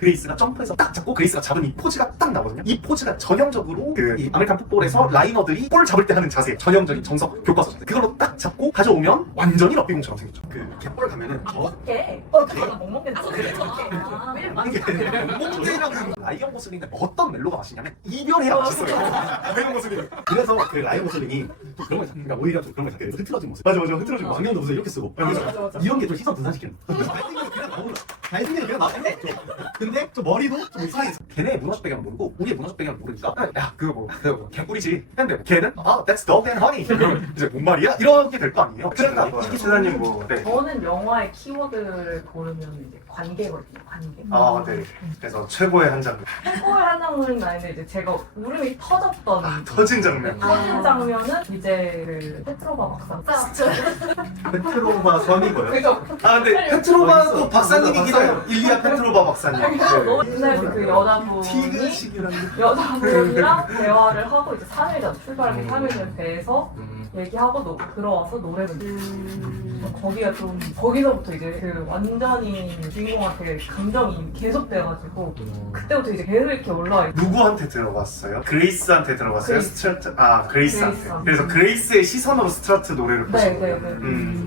그레이스가 점프해서 딱 잡고 그레이스가 잡은 이 포즈가 딱 나거든요. 이 포즈가 전형적으로 이 아메리칸 풋볼에서 라이너들이 볼 잡을 때 하는 자세, 전형적인 정석 교과서 자세. 그걸로 딱 잡고 가져오면 완전히 럭비공처럼 생겼죠. 그 갯볼 가면은 먹게. 그래. 못 먹겠다. 그래. 왜 맛있어? 몽테랑 라이언 고슬링은 어떤 멜로가 맛있냐면 이별해야 맛있어요. 라이언 고슬링. 그래서 그 라이언 고슬링이 또 그런 거 그러니까 오히려 좀 그런 거 잡게 흐트러진 모습. 맞아 흐트러진 모습. 왕년도 무슨 이렇게 쓰고 맞아. 이런 게 좀 시선 분산시키는 잘생기면 그냥 나오는 잘생기면 그냥 나오는데 근데 좀 머리도 좀 이상해. 걔네 문화적 배경을 모르고 우리의 문화적 배경을 모르니까 야 그거 개꿀이지 했는데 걔는 that's dog and honey 그럼 이제 뭔 말이야? 이렇게 될 거 아니에요? 그러니까 이기 세사님 뭐 네. 저는 영화의 키워드를 고르면 이제 관계거든요. 관계. 아 네. 그래서 최고의 한 장면 최고의 한 장면은 아닌데 이제 제가 울음이 터졌던 터진 장면 터진 장면은 이제 그 페트로바 박사. 페트로바 선이고요. 그죠? 아 근데 페트로바도 박사님이긴 해요. 일리아 페트로바 박사님 옛날 그 여자분이 티그식이라는 여자분이랑 대화를 하고 이제 3일 전 출발하기 3일 전 배에서 얘기하고 들어와서 노래를 거기가 좀 거기서부터 이제 그 완전히 주인공한테 감정이 계속돼가지고 그때부터 이제 계속 이렇게 올라와 있고 누구한테 들어갔어요? 그레이스한테 들어갔어요? 그레이스. 스트라트 그레이스한테 그레이스한테. 그래서 그레이스의 시선으로 스트라트 노래를 보신 거예요? 네네네.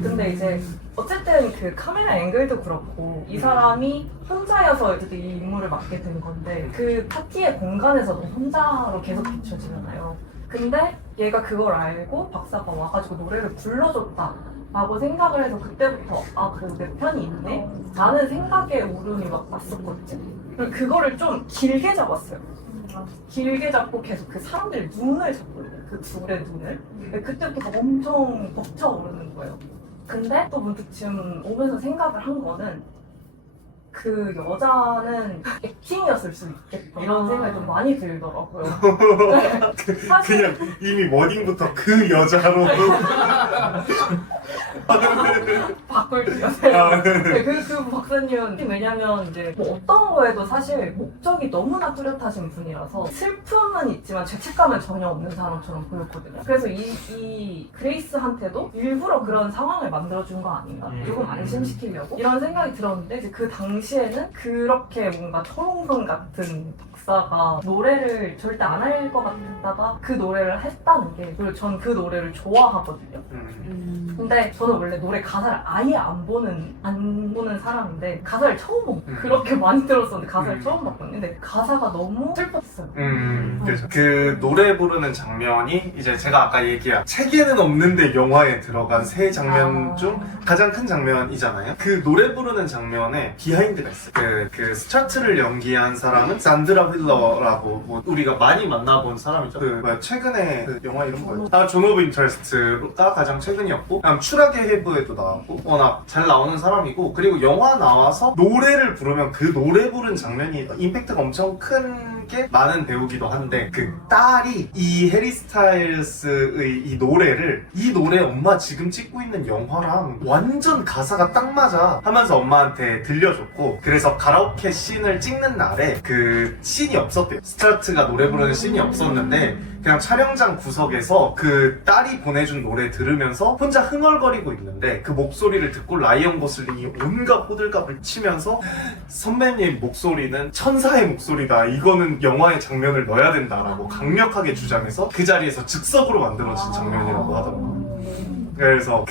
근데 이제 어쨌든 그 카메라 앵글도 그렇고 이 사람이 혼자여서 어쨌든 이 임무를 맡게 된 건데 그 파티의 공간에서도 혼자로 계속 비춰지잖아요. 근데 얘가 그걸 알고 박사가 와가지고 노래를 불러줬다 라고 생각을 해서 그때부터 아 그 내 편이 있네? 라는 생각에 울음이 막 났었거든요. 그리고 그거를 좀 길게 잡았어요. 길게 잡고 계속 그 사람들의 눈을 잡거든요. 그 둘의 눈을. 그때부터 막 엄청 벅차오르는 거예요. 근데 또 문득 지금 오면서 생각을 한 거는 그 여자는 액팅이었을 수 있겠다 이런 생각이 좀 많이 들더라고요. 사실 그냥 이미 워딩부터 그 여자로 바꿀게요. 아, 그 박사님은 왜냐면 이제 뭐 어떤 거에도 사실 목적이 너무나 뚜렷하신 분이라서 슬픔은 있지만 죄책감은 전혀 없는 사람처럼 보였거든요. 그래서 이 그레이스한테도 일부러 그런 상황을 만들어준 거 아닌가? 조금 안심시키려고 이런 생각이 들었는데 이제 그 당시에는 그렇게 뭔가 초롱성 같은 박사가 노래를 절대 안 할 것 같다가 그 노래를 했다는 게 그리고 전 그 노래를 좋아하거든요. 근데 저는 원래 노래 가사를 아예 안 보는 사람인데 가사를 처음 보고 그렇게 많이 들었었는데 가사를 처음 봤거든요. 근데 가사가 너무 슬펐어요. 그렇죠. 그 노래 부르는 장면이 이제 제가 아까 얘기한 책에는 없는데 영화에 들어간 세 장면 중 가장 큰 장면이잖아요. 그 노래 부르는 장면에 비하인드가 있어요. 그 스타트를 연기한 사람은 산드라 휠러라고 뭐 우리가 많이 만나본 사람이죠. 그 뭐야 최근에 그 영화 이름 뭐였지? 존 오브 인터레스트가 가장 최근이었고 그다음 추락의 해부에도 나왔고 워낙 잘 나오는 사람이고 그리고 영화 나와서 노래를 부르면 그 노래 부른 장면이 임팩트가 엄청 큰 게 많은 배우기도 한데 그 딸이 이 해리 스타일스의 이 노래 엄마 지금 찍고 있는 영화랑 완전 가사가 딱 맞아 하면서 엄마한테 들려줬고 그래서 가라오케 씬을 찍는 날에 그 씬이 없었대요. 스타트가 노래 부르는 씬이 없었는데 그냥 촬영장 구석에서 그 딸이 보내준 노래 들으면서 혼자 흥얼거리고 있는데 그 목소리를 듣고 라이언 고슬링이 온갖 호들갑을 치면서 선배님 목소리는 천사의 목소리다. 이거는 영화의 장면을 넣어야 된다라고 강력하게 주장해서 그 자리에서 즉석으로 만들어진 장면이라고 하더라고요. 그래서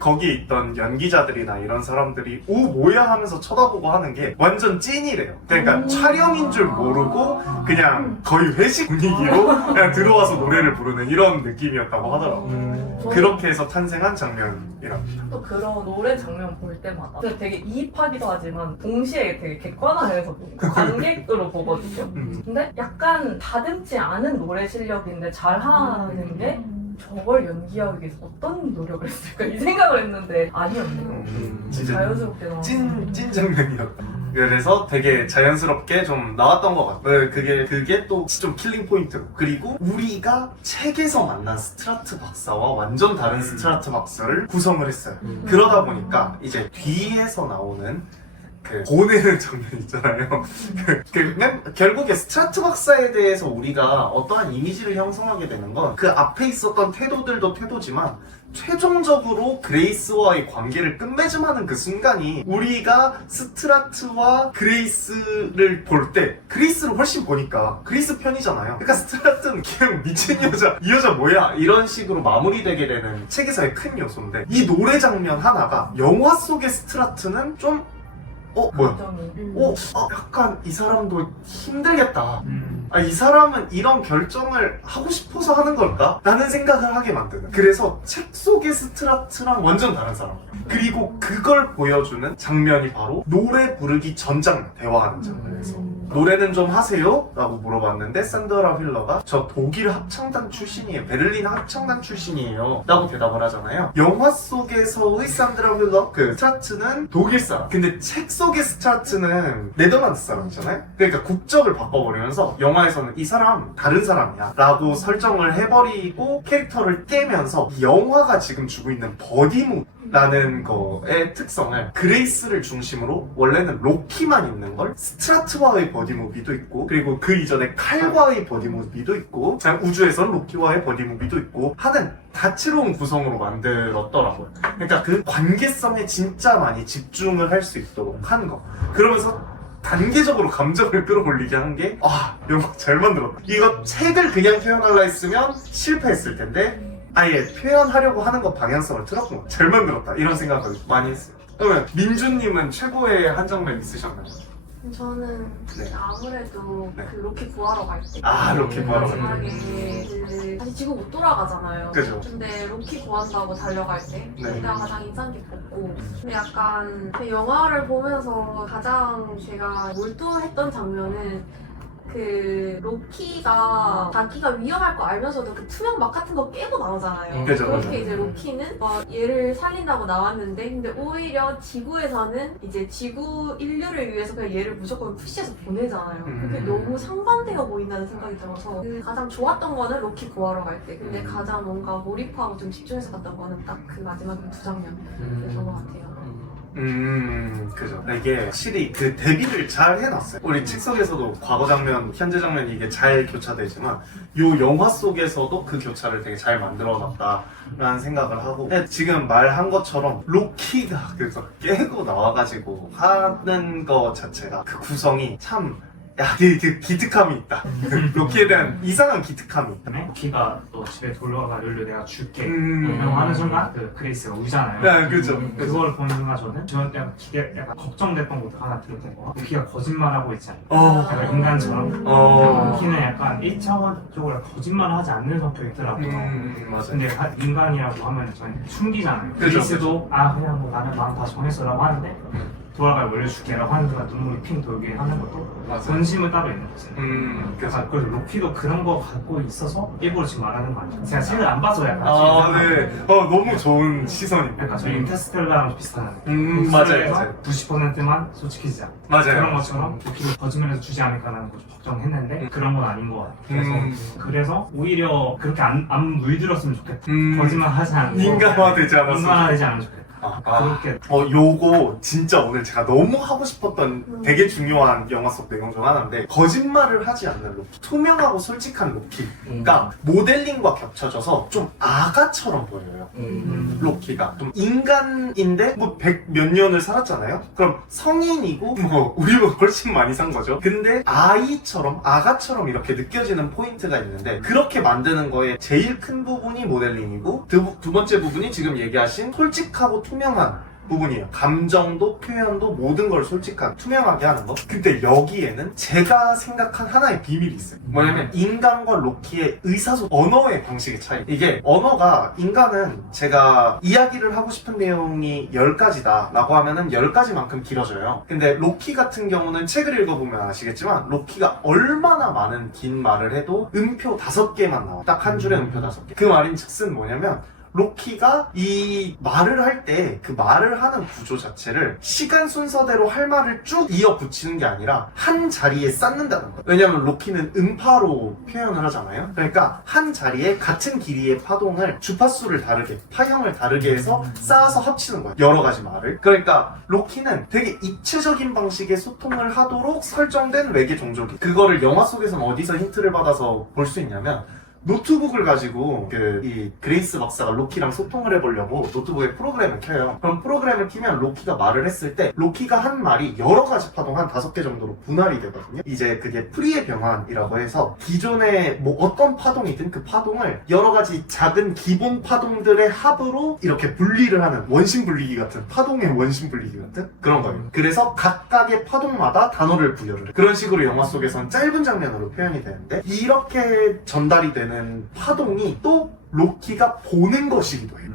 거기에 있던 연기자들이나 이런 사람들이 오 뭐야 하면서 쳐다보고 하는 게 완전 찐이래요. 그러니까 촬영인 줄 모르고 그냥 거의 회식 분위기로 그냥 들어와서 노래를 부르는 이런 느낌이었다고 하더라고요. 그렇게 해서 탄생한 장면이랍니다. 또 그런 노래 장면 볼 때마다 되게 이입하기도 하지만 동시에 되게 객관화해서 관객으로 보거든요. 근데 약간 다듬지 않은 노래 실력인데 잘하는 게 저걸 연기하기 위해서 어떤 노력을 했을까 이 생각을 했는데 아니었네요. 진짜 자연스럽게 나왔어요. 찐 장면이었다. 그래서 되게 자연스럽게 좀 나왔던 것 같아요. 그게 또 좀 킬링 포인트고 그리고 우리가 책에서 만난 스트라트 박사와 완전 다른 스트라트 박사를 구성을 했어요. 그러다 보니까 이제 뒤에서 나오는 그 보내는 장면 있잖아요. 결국에 스트라트 박사에 대해서 우리가 어떠한 이미지를 형성하게 되는 건 그 앞에 있었던 태도들도 태도지만 최종적으로 그레이스와의 관계를 끝맺음하는 그 순간이 우리가 스트라트와 그레이스를 볼 때 그레이스를 훨씬 보니까 그레이스 편이잖아요. 그러니까 스트라트는 그냥 미친 여자, 이 여자 뭐야? 이런 식으로 마무리되게 되는 책에서의 큰 요소인데 이 노래 장면 하나가 영화 속의 스트라트는 좀 뭐야? 약간 이 사람도 힘들겠다. 이 사람은 이런 결정을 하고 싶어서 하는 걸까? 라는 생각을 하게 만드는. 그래서 책 속의 스트라트랑 완전 다른 사람. 그리고 그걸 보여주는 장면이 바로 노래 부르기 전 장면, 대화하는 장면에서. 노래는 좀 하세요? 라고 물어봤는데 산드라 휠러가 저 독일 합창단 출신이에요. 베를린 합창단 출신이에요. 라고 대답을 하잖아요. 영화 속에서의 산드라 휠러, 그 스트라트는 독일 사람. 근데 책 속의 스트라트는 네덜란드 사람이잖아요. 그러니까 국적을 바꿔버리면서 영화에서는 이 사람 다른 사람이야 라고 설정을 해버리고 캐릭터를 떼면서 이 영화가 지금 주고 있는 버디무라는 거의 특성을 그레이스를 중심으로 원래는 로키만 있는 걸 스트라트와의 버디무비도 있고 그리고 그 이전에 칼과의 버디무비도 있고 우주에선 로키와의 버디무비도 있고 하는 다채로운 구성으로 만들었더라고요. 그러니까 그 관계성에 진짜 많이 집중을 할 수 있도록 한 거. 그러면서 단계적으로 감정을 끌어올리게 한 게 영화 잘 만들었다. 이거 책을 그냥 표현하려 했으면 실패했을 텐데 아예 표현하려고 하는 거 방향성을 틀었구나. 잘 만들었다. 이런 생각을 많이 했어요. 그러면 민주님은 최고의 한 장면 있으셨나요? 저는 네. 아무래도 네. 그 로키 구하러 갈 때. 로키 구하러 갈 때. 마지막에 다시 지구 못 돌아가잖아요. 그죠. 근데 로키 구한다고 달려갈 때 네. 그때가 가장 인상 깊었고, 근데 약간 그 영화를 보면서 가장 제가 몰두했던 장면은 그 로키가 자기가 위험할 거 알면서도 그 투명 막 같은 거 깨고 나오잖아요. 그죠, 그렇게 그죠. 이제 로키는 얘를 살린다고 나왔는데, 근데 오히려 지구에서는 이제 지구 인류를 위해서 그냥 얘를 무조건 푸시해서 보내잖아요. 그게 너무 상반되어 보인다는 생각이 들어서 그 가장 좋았던 거는 로키 구하러 갈 때. 근데 가장 뭔가 몰입하고 좀 집중해서 봤던 거는 딱 그 마지막 두 장면이었던 것 같아요. 그죠. 이게 확실히 그 대비를 잘 해놨어요. 우리 책 속에서도 과거 장면, 현재 장면이 이게 잘 교차되지만 요 영화 속에서도 그 교차를 되게 잘 만들어놨다라는 생각을 하고 지금 말한 것처럼 로키가 그래서 깨고 나와가지고 하는 거 자체가 그 구성이 참 그 기특함이 있다. 로키에 대한 이상한 기특함이 있다. 로키가 또 집에 돌아가 룰루 내가 줄게 음. 라고 하는 순간 그 그레이스가 울잖아요. 네, 그죠. 그걸 보는 순간 저는 약간 걱정됐던 것도 하나 들었던 거. 로키가 거짓말하고 있지 않나. 약간 인간처럼. 로키는 약간 1차원적으로 거짓말을 하지 않는 성격이더라고요. 맞아요. 근데 인간이라고 하면 저는 숨기잖아요. 그죠, 그레이스도 그냥 뭐 나는 마음 다 정했어라고 하는데 돌아갈 원래줄게라고 하는 순간 눈물이 핑 돌게 하는 것도 맞아요. 본심은 따로 있는 거지. 그래서 그래서 로키도 그런 거 갖고 있어서 일부러 지금 말하는 거 아니에요? 제가 책을 안 봐서 약간 네. 너무 좋은 시선입니다. 약간 저희 인터스텔라랑 비슷한 맞아요. 90%만 솔직히지 않아. 맞아요. 그런 것처럼 로키를 거짓말해서 주지 않을까라는 걸 좀 걱정했는데 그런 건 아닌 것 같아요. 그래서 오히려 그렇게 안 물들었으면 좋겠다. 거짓말 하지 않고 인간화되지 않았으면 인간화되지 않으면 좋겠다. 그렇게 요거 진짜 오늘 제가 너무 하고 싶었던 되게 중요한 영화 속 내용 중 하나인데 거짓말을 하지 않는 로키, 투명하고 솔직한 로키가 모델링과 겹쳐져서 좀 아가처럼 보여요. 로키가 좀 인간인데 뭐 100 몇 년을 살았잖아요. 그럼 성인이고 뭐 우리보다 훨씬 많이 산 거죠. 근데 아이처럼 아가처럼 이렇게 느껴지는 포인트가 있는데 그렇게 만드는 거에 제일 큰 부분이 모델링이고 두 번째 부분이 지금 얘기하신 솔직하고 투명한 부분이에요. 감정도 표현도 모든 걸 솔직한 투명하게 하는 거. 근데 여기에는 제가 생각한 하나의 비밀이 있어요. 뭐냐면 인간과 로키의 언어의 방식의 차이. 이게 언어가 인간은 제가 이야기를 하고 싶은 내용이 10가지다 라고 하면은 10가지만큼 길어져요. 근데 로키 같은 경우는 책을 읽어보면 아시겠지만 로키가 얼마나 많은 긴 말을 해도 음표 5개만 나와. 딱 한 줄에 음표 5개. 그 말인 즉슨 뭐냐면 로키가 이 말을 할 때 그 말을 하는 구조 자체를 시간 순서대로 할 말을 쭉 이어 붙이는 게 아니라 한 자리에 쌓는다는 거예요. 왜냐면 로키는 음파로 표현을 하잖아요. 그러니까 한 자리에 같은 길이의 파동을 주파수를 다르게, 파형을 다르게 해서 쌓아서 합치는 거예요. 여러 가지 말을. 그러니까 로키는 되게 입체적인 방식의 소통을 하도록 설정된 외계 종족이. 그거를 영화 속에서는 어디서 힌트를 받아서 볼 수 있냐면 노트북을 가지고 이 그레이스 박사가 로키랑 소통을 해보려고 노트북에 프로그램을 켜요. 그럼 프로그램을 키면 로키가 말을 했을 때 로키가 한 말이 여러 가지 파동 한 5개 정도로 분할이 되거든요. 이제 그게 프리의 변환이라고 해서 기존에 뭐 어떤 파동이든 그 파동을 여러 가지 작은 기본 파동들의 합으로 이렇게 분리를 하는 원심 분리기 같은 파동의 원심 분리기 같은 그런 거예요. 그래서 각각의 파동마다 단어를 부여를 해요. 그런 식으로 영화 속에선 짧은 장면으로 표현이 되는데 이렇게 전달이 되는 파동이 또 로키가 보는 것이기도 해요.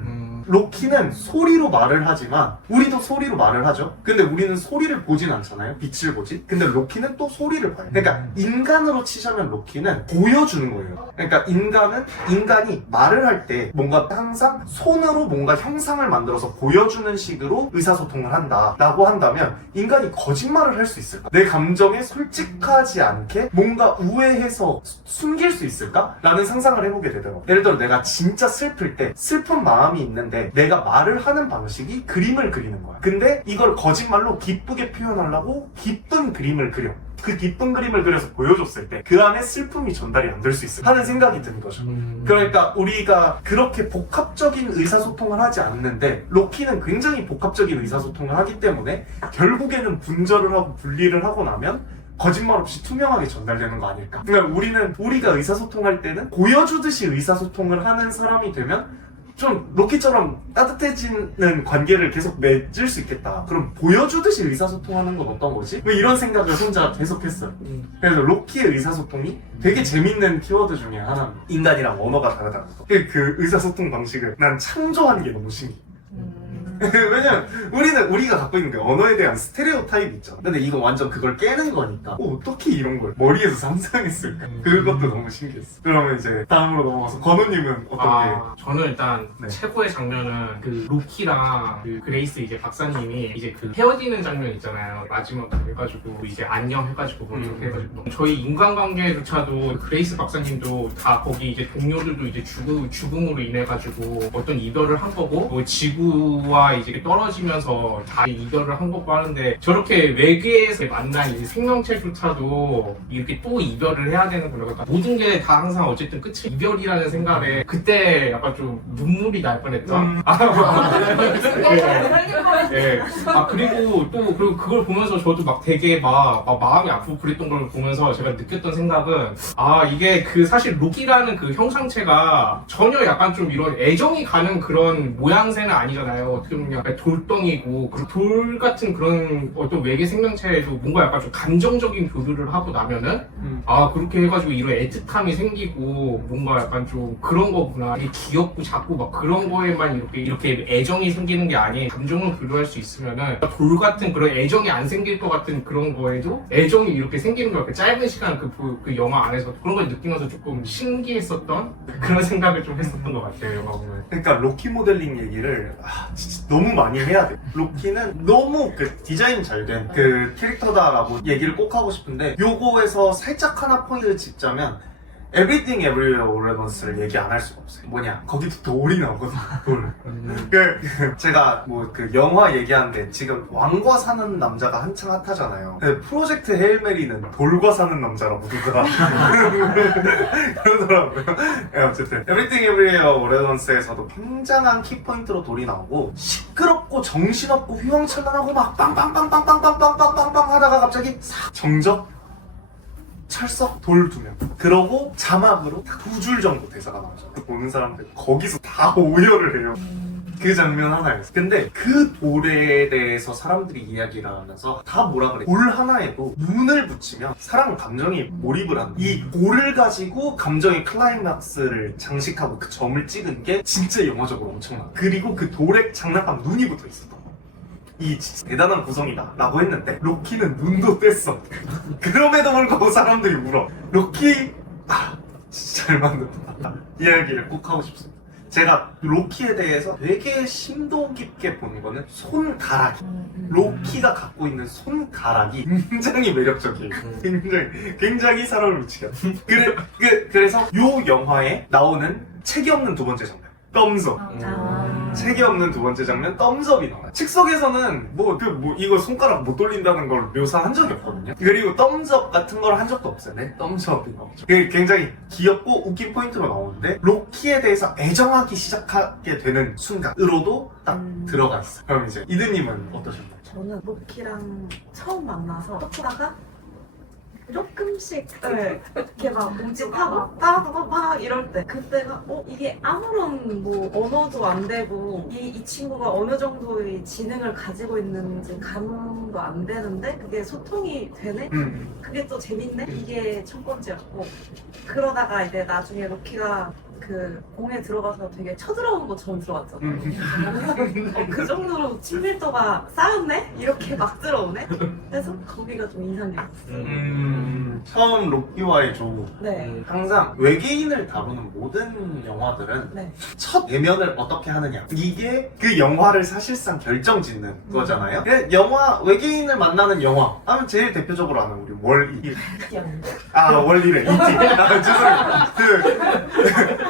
로키는 소리로 말을 하지만 우리도 소리로 말을 하죠. 근데 우리는 소리를 보진 않잖아요. 빛을 보지. 근데 로키는 또 소리를 봐요. 그러니까 인간으로 치자면 로키는 보여주는 거예요. 그러니까 인간이 말을 할 때 뭔가 항상 손으로 뭔가 형상을 만들어서 보여주는 식으로 의사소통을 한다라고 한다면 인간이 거짓말을 할 수 있을까? 내 감정에 솔직하지 않게 뭔가 우회해서 숨길 수 있을까? 라는 상상을 해보게 되더라고요. 예를 들어 내가 진짜 슬플 때 슬픈 마음이 있는데 내가 말을 하는 방식이 그림을 그리는 거야. 근데 이걸 거짓말로 기쁘게 표현하려고 기쁜 그림을 그려. 그 기쁜 그림을 그려서 보여줬을 때 그 안에 슬픔이 전달이 안 될 수 있어 하는 생각이 드는 거죠. 그러니까 우리가 그렇게 복합적인 의사소통을 하지 않는데 로키는 굉장히 복합적인 의사소통을 하기 때문에 결국에는 분절을 하고 분리를 하고 나면 거짓말 없이 투명하게 전달되는 거 아닐까. 그러니까 우리가 의사소통할 때는 보여주듯이 의사소통을 하는 사람이 되면 좀 로키처럼 따뜻해지는 관계를 계속 맺을 수 있겠다. 그럼 보여주듯이 의사소통하는 건 어떤 거지? 뭐 이런 생각을 혼자 계속 했어요. 그래서 로키의 의사소통이 되게 재밌는 키워드 중에 하나입니다. 인간이랑 언어가 다르다는 거. 그 의사소통 방식을 난 창조하는 게 너무 신기해. 왜냐면 우리가 갖고 있는 게 언어에 대한 스테레오 타입이 있잖아. 근데 이거 완전 그걸 깨는 거니까 어떻게 이런 걸 머리에서 상상했을까? 그것도 너무 신기했어. 그러면 이제 다음으로 넘어가서 건우님은 어떤 게? 저는 일단 네. 최고의 장면은 그 로키랑 그 그레이스 이제 박사님이 이제 그 헤어지는 장면 있잖아요. 마지막에 해가지고 이제 안녕 해가지고 뭐 이렇게 해가지고 저희 인간관계조차도 그레이스 박사님도 다 거기 이제 동료들도 이제 죽음으로 인해가지고 어떤 이별을 한 거고 뭐 지구와 이제 떨어지면서 다 이별을 한 거고 하는데 저렇게 외계에서 만난 이 생명체조차도 이렇게 또 이별을 해야 되는 거예요. 그러니까 모든 게 다 항상 어쨌든 끝이 이별이라는 생각에 그때 약간 좀 눈물이 날 뻔했죠. 예. 그리고 또 그걸 보면서 저도 막 되게 막 마음이 아프고 그랬던 걸 보면서 제가 느꼈던 생각은 이게 그 사실 로키라는 그 형상체가 전혀 약간 좀 이런 애정이 가는 그런 모양새는 아니잖아요. 어떻게 보면 약간 돌덩이고 그 돌 같은 그런 어떤 외계 생명체에도 뭔가 약간 좀 감정적인 교류를 하고 나면은 그렇게 해가지고 이런 애틋함이 생기고 뭔가 약간 좀 그런 거구나. 이게 귀엽고 작고 막 그런 거에만 이렇게 애정이 생기는 게 아닌 감정을 교류할 수 있으면은 돌 같은 그런 애정이 안 생길 것 같은 그런 거에도 애정이 이렇게 생기는 거야. 그 짧은 시간 그 영화 안에서 그런 걸 느끼면서 조금 신기했었던 그런 생각을 좀 했었던 것 같아요. 영화 보면. 그러니까 로키 모델링 얘기를 진짜 너무 많이 해야 돼. 로키는 너무 그 디자인 잘 된 그 캐릭터다라고 얘기를 꼭 하고 싶은데 요거에서 살짝 하나 포인트 짚자면 Everything Everywhere All at Once를 얘기 안 할 수가 없어요. 뭐냐, 거기도 돌이 나오거든요. 돌. 제가 뭐 그 영화 얘기하는데 지금 왕과 사는 남자가 한창 핫하잖아요. 프로젝트 헤일메리는 돌과 사는 남자라고 누가 그러더라고요. 어쨌든 Everything Everywhere All at Once에서도 굉장한 키포인트로 돌이 나오고 시끄럽고 정신없고 휘황찬란하고 막 빵빵빵빵빵빵빵빵빵빵 하다가 갑자기 싹 정적 철석 돌 2명. 그러고 자막으로 2줄 정도 대사가 나오죠. 그 보는 사람들 거기서 다 오열을 해요. 그 장면 하나에서. 근데 그 돌에 대해서 사람들이 이야기를 하면서 다 뭐라 그래. 돌 하나에도 눈을 붙이면 사람 감정이 몰입을 하는. 이 돌을 가지고 감정의 클라이막스를 장식하고 그 점을 찍은 게 진짜 영화적으로 엄청나. 그리고 그 돌에 장난감 눈이 붙어 있었던 거. 이 진짜 대단한 구성이다 라고 했는데 로키는 눈도 뗐어. 그럼에도 불구하고 사람들이 울어. 로키 진짜 잘 만든다. 이야기를 꼭 하고 싶습니다. 제가 로키에 대해서 되게 심도 깊게 본 거는 손가락이. 로키가 갖고 있는 손가락이 굉장히 매력적이에요. 굉장히 사람을 미치게 하죠. 그래서 요 영화에 나오는 책이 없는 두 번째 장면, 덤섬. 책이 없는 두 번째 장면 덤접이 나와요. 책 속에서는 이거 손가락 못 돌린다는 걸 묘사한 적이 없거든요. 그리고 덤접 같은 걸 한 적도 없어요. 네, 덤접이 나오죠. 그게 굉장히 귀엽고 웃긴 포인트로 나오는데 로키에 대해서 애정하기 시작하게 되는 순간으로도 딱 들어가 있어요. 그럼 이제 이드님은 어떠셨나요? 저는 로키랑 처음 만나서 토크다가 조금씩 이렇게 막 몸짓하고 막 이럴 때 그때가 이게 아무런 뭐 언어도 안 되고 이 친구가 어느 정도의 지능을 가지고 있는지 감도 안 되는데 그게 소통이 되네? 그게 또 재밌네? 이게 첫 번째였고 그러다가 이제 나중에 로키가 그 공에 들어가서 되게 쳐들어온 것처럼 들어왔잖아요. 그 정도로 친밀도가 쌓였네? 이렇게 막 들어오네? 그래서 거기가 좀 인상적이었어요. 처음 로키와의 조우. 네. 항상 외계인을 다루는 모든 영화들은 네. 첫 대면을 어떻게 하느냐 이게 그 영화를 사실상 결정짓는 거잖아요. 영화 외계인을 만나는 영화 하면 제일 대표적으로 아는 우리 월이 월리래 E.T. 죄송해요.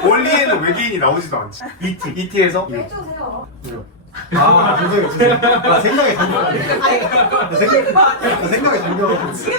월리에는 외계인이 나오지도 않지. E.T.에서 해주세요. 죄송해요. 나 생각에 잠겨가지고.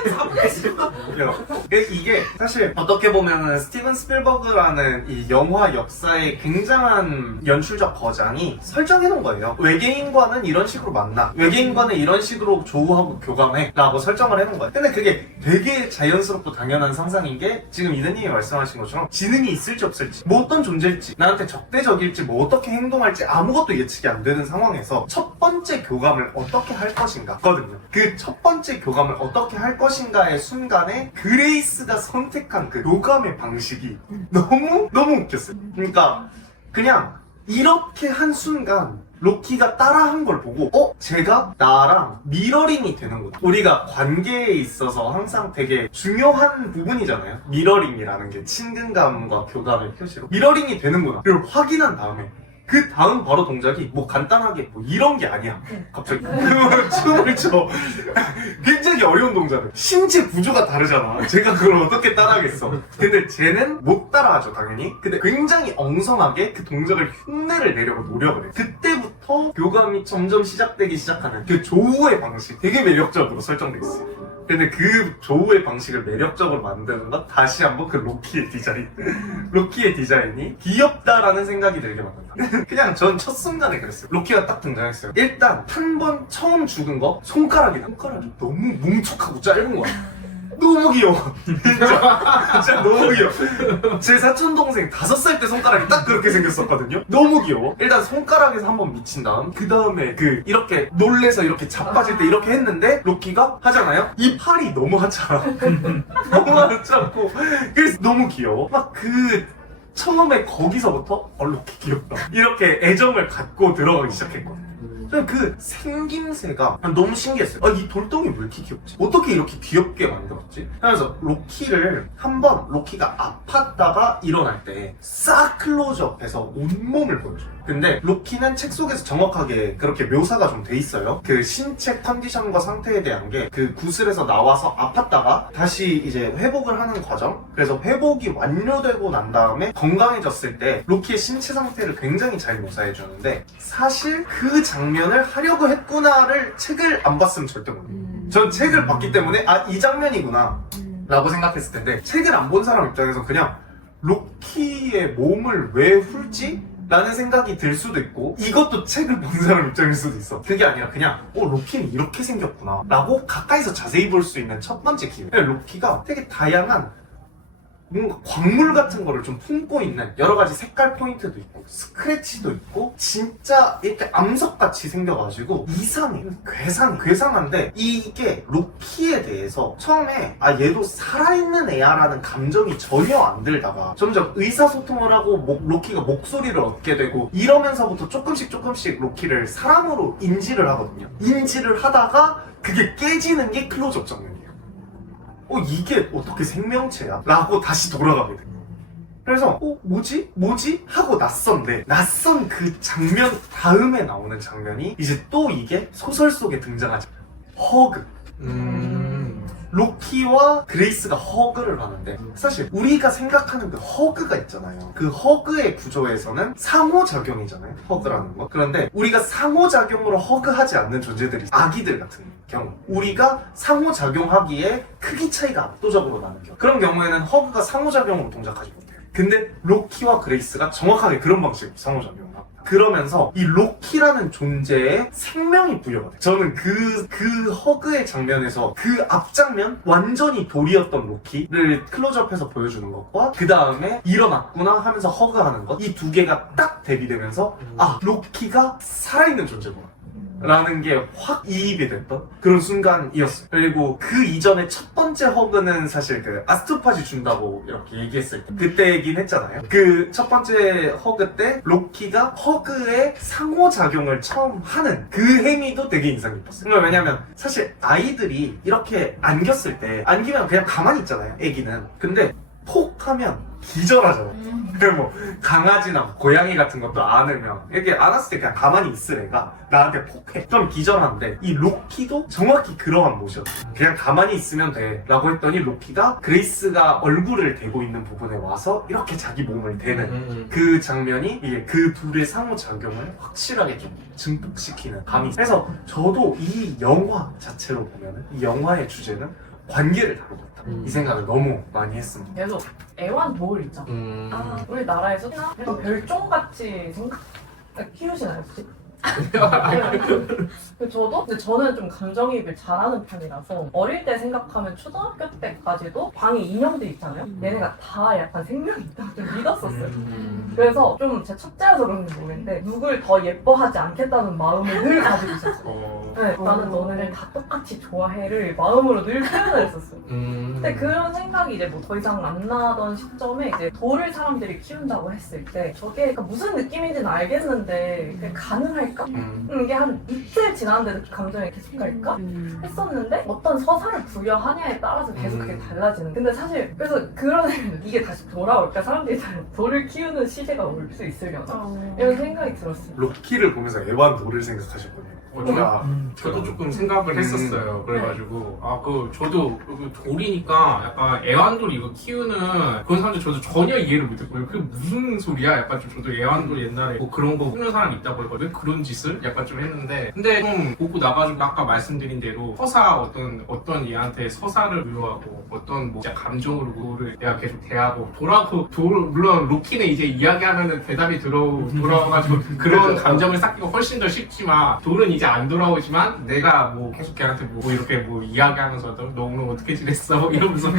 이게 사실 어떻게 보면은 스티븐 스필버그라는 이 영화 역사의 굉장한 연출적 거장이 설정해놓은 거예요. 외계인과는 이런 식으로 만나, 외계인과는 이런 식으로 조우하고 교감해 라고 설정을 해놓은 거예요. 근데 그게 되게 자연스럽고 당연한 상상인 게 지금 이든님이 말씀하신 것처럼 지능이 있을지 없을지, 뭐 어떤 존재일지, 나한테 적대적일지, 뭐 어떻게 행동할지 아무것도 예측이 안 되는 상황에서 첫 번째 교감을 어떻게 할 것인가 거든요. 그 첫 번째 교감을 어떻게 할 것인가의 순간에 그레이스가 선택한 그 교감의 방식이 너무 웃겼어요. 그러니까 그냥 이렇게 한 순간 로키가 따라한 걸 보고 쟤가 나랑 미러링이 되는구나. 우리가 관계에 있어서 항상 되게 중요한 부분이잖아요. 미러링이라는 게 친근감과 교감의 표시로 미러링이 되는구나 를 확인한 다음에 그 다음 바로 동작이 뭐 간단하게 뭐 이런 게 아니야. 갑자기 춤을 춰. 굉장히 어려운 동작을. 신체 구조가 다르잖아. 제가 그걸 어떻게 따라하겠어. 근데 쟤는 못 따라하죠 당연히. 근데 굉장히 엉성하게 그 동작을 흉내를 내려고 노력을 해. 그때부터 교감이 점점 시작되기 시작하는 그 조우의 방식 되게 매력적으로 설정돼 있어요. 근데 그 조우의 방식을 매력적으로 만드는 건 다시 한번 그 로키의 디자인. 로키의 디자인이 귀엽다라는 생각이 들게 만든다. 그냥 전 첫 순간에 그랬어요. 로키가 딱 등장했어요. 일단 한 번 처음 죽은 거 손가락이 너무 뭉툭하고 짧은 거야. 너무 귀여워. 진짜 너무 귀여워. 제 사촌동생 5살 때 손가락이 딱 그렇게 생겼었거든요. 너무 귀여워. 일단 손가락에서 한번 미친 다음 그 다음에 이렇게 놀래서 이렇게 자빠질 때 이렇게 했는데 로키가 하잖아요. 이 팔이 너무 하찮아. 너무 하찮고 그래서 너무 귀여워. 막 처음에 거기서부터 로키 귀엽다 이렇게 애정을 갖고 들어가기 시작했거든요. 저는 그 생김새가 너무 신기했어요. 이 돌덩이 왜 이렇게 귀엽지? 어떻게 이렇게 귀엽게 만들었지? 하면서 로키를 한번 로키가 아팠다가 일어날 때 싹 클로즈업해서 온몸을 보여줘요. 근데 로키는 책 속에서 정확하게 그렇게 묘사가 좀 돼 있어요. 그 신체 컨디션과 상태에 대한 게 그 구슬에서 나와서 아팠다가 다시 이제 회복을 하는 과정. 그래서 회복이 완료되고 난 다음에 건강해졌을 때 로키의 신체 상태를 굉장히 잘 묘사해 주는데 사실 그 장면을 하려고 했구나를 책을 안 봤으면 절대 모르겠어요. 전 책을 봤기 때문에 이 장면이구나 라고 생각했을 텐데 책을 안 본 사람 입장에서 그냥 로키의 몸을 왜 훑지? 라는 생각이 들 수도 있고 이것도 책을 본 사람 입장일 수도 있어. 그게 아니라 그냥 로키는 이렇게 생겼구나 라고 가까이서 자세히 볼 수 있는 첫 번째 기회. 로키가 되게 다양한 뭔가 광물 같은 거를 좀 품고 있는 여러 가지 색깔 포인트도 있고 스크래치도 있고 진짜 이렇게 암석같이 생겨가지고 이상해. 괴상한데 이게 로키에 대해서 처음에 얘도 살아있는 애야 라는 감정이 전혀 안 들다가 점점 의사소통을 하고 로키가 목소리를 얻게 되고 이러면서부터 조금씩 로키를 사람으로 인지를 하거든요. 인지를 하다가 그게 깨지는 게 클로즈업 장면이에요. 이게 어떻게 생명체야? 라고 다시 돌아가게 돼요. 그래서 뭐지? 하고 낯선 그 장면 다음에 나오는 장면이 이제 또 이게 소설 속에 등장하지. 허그. 로키와 그레이스가 허그를 하는데 사실 우리가 생각하는 그 허그가 있잖아요. 그 허그의 구조에서는 상호작용이잖아요. 허그라는 거. 그런데 우리가 상호작용으로 허그하지 않는 존재들이 아기들 같은 경우, 우리가 상호작용하기에 크기 차이가 압도적으로 나는 경우, 그런 경우에는 허그가 상호작용으로 동작하지 못해요. 근데 로키와 그레이스가 정확하게 그런 방식으로 상호작용을 합니다. 그러면서 이 로키라는 존재에 생명이 부여가 돼요. 저는 그 허그의 장면에서 그 앞장면, 완전히 돌이었던 로키를 클로즈업해서 보여주는 것과 그 다음에 일어났구나 하면서 허그하는 것, 이 두 개가 딱 대비되면서 아, 로키가 살아있는 존재구나 라는 게 확 이입이 됐던 그런 순간이었어요. 그리고 그 이전에 첫 번째 허그는 사실 그 아스트로파지 준다고 이렇게 얘기했을 때 그때이긴 했잖아요. 그 첫 번째 허그 때 로키가 허그의 상호작용을 처음 하는 그 행위도 되게 인상 깊었어요. 왜냐면 사실 아이들이 이렇게 안겼을 때, 안기면 그냥 가만히 있잖아요, 애기는. 근데 폭 하면 기절하잖아요. 뭐 강아지나 고양이 같은 것도 안으면 이렇게 안았을 때 그냥 가만히 있을 애가 나한테 폭해, 좀 기절하는데 이 로키도 정확히 그러한 모습이었어요. 그냥 가만히 있으면 돼 라고 했더니 로키가 그레이스가 얼굴을 대고 있는 부분에 와서 이렇게 자기 몸을 대는 그 장면이 이게 그 둘의 상호작용을 확실하게 좀 증폭시키는 감이 있어요. 그래서 저도 이 영화 자체로 보면은 이 영화의 주제는 관계를 다루고 있다, 이 생각을 너무 많이 했습니다. 계속 애완동물 있잖아. 우리나라에서 약간 별종같이 키우시나요 혹시? 저도? 근데 저는 좀 감정이입을 잘하는 편이라서 어릴 때 생각하면 초등학교 때까지도 방에 인형들 있잖아요. 얘네가 다 약간 생명이 있다고 좀 믿었었어요. 그래서 좀 제 첫째여서 그런지 모르겠는데 누굴 더 예뻐하지 않겠다는 마음을 늘 가지고 있었어요. 네, 나는 너네를 다 똑같이 좋아해를 마음으로 늘 표현을 했었어요. 근데 그런 생각이 이제 뭐 더 이상 안 나던 시점에 이제 돌을 사람들이 키운다고 했을 때 저게 무슨 느낌인지는 알겠는데 그게 가능할까? 이게 한 이틀 지났는데도 그 감정이 계속 갈까? 했었는데 어떤 서사를 부여하냐에 따라서 계속 그게 달라지는. 근데 사실 그래서 그런 이게 다시 돌아올까? 사람들이 돌을 키우는 시대가 올 수 있으려나? 이런 생각이 들었어요. 로키를 보면서 애완돌을 생각하셨군요. 저도 조금 생각을 했었어요. 그래가지고 저도 돌이니까 약간 애완돌 이거 키우는 그런 사람들 저도 전혀 이해를 못했고요. 그게 무슨 소리야? 약간 좀 저도 애완돌 옛날에 뭐 그런 거 키우는 사람 있다고 해가지고 왜 그런 짓을 약간 좀 했는데, 근데 좀 보고 나가지고 아까 말씀드린 대로 서사 어떤 얘한테 서사를 부여하고 어떤 뭐 진짜 감정으로 그거를 내가 계속 대하고 물론 로키는 이제 이야기하면은 대답이 돌아와가지고 그런 감정을 쌓기가 훨씬 더 쉽지만 돌은 이제 안 돌아오지만 내가 뭐 계속 걔한테 뭐 이렇게 뭐 이야기하면서 너 오늘 어떻게 지냈어? 이러면서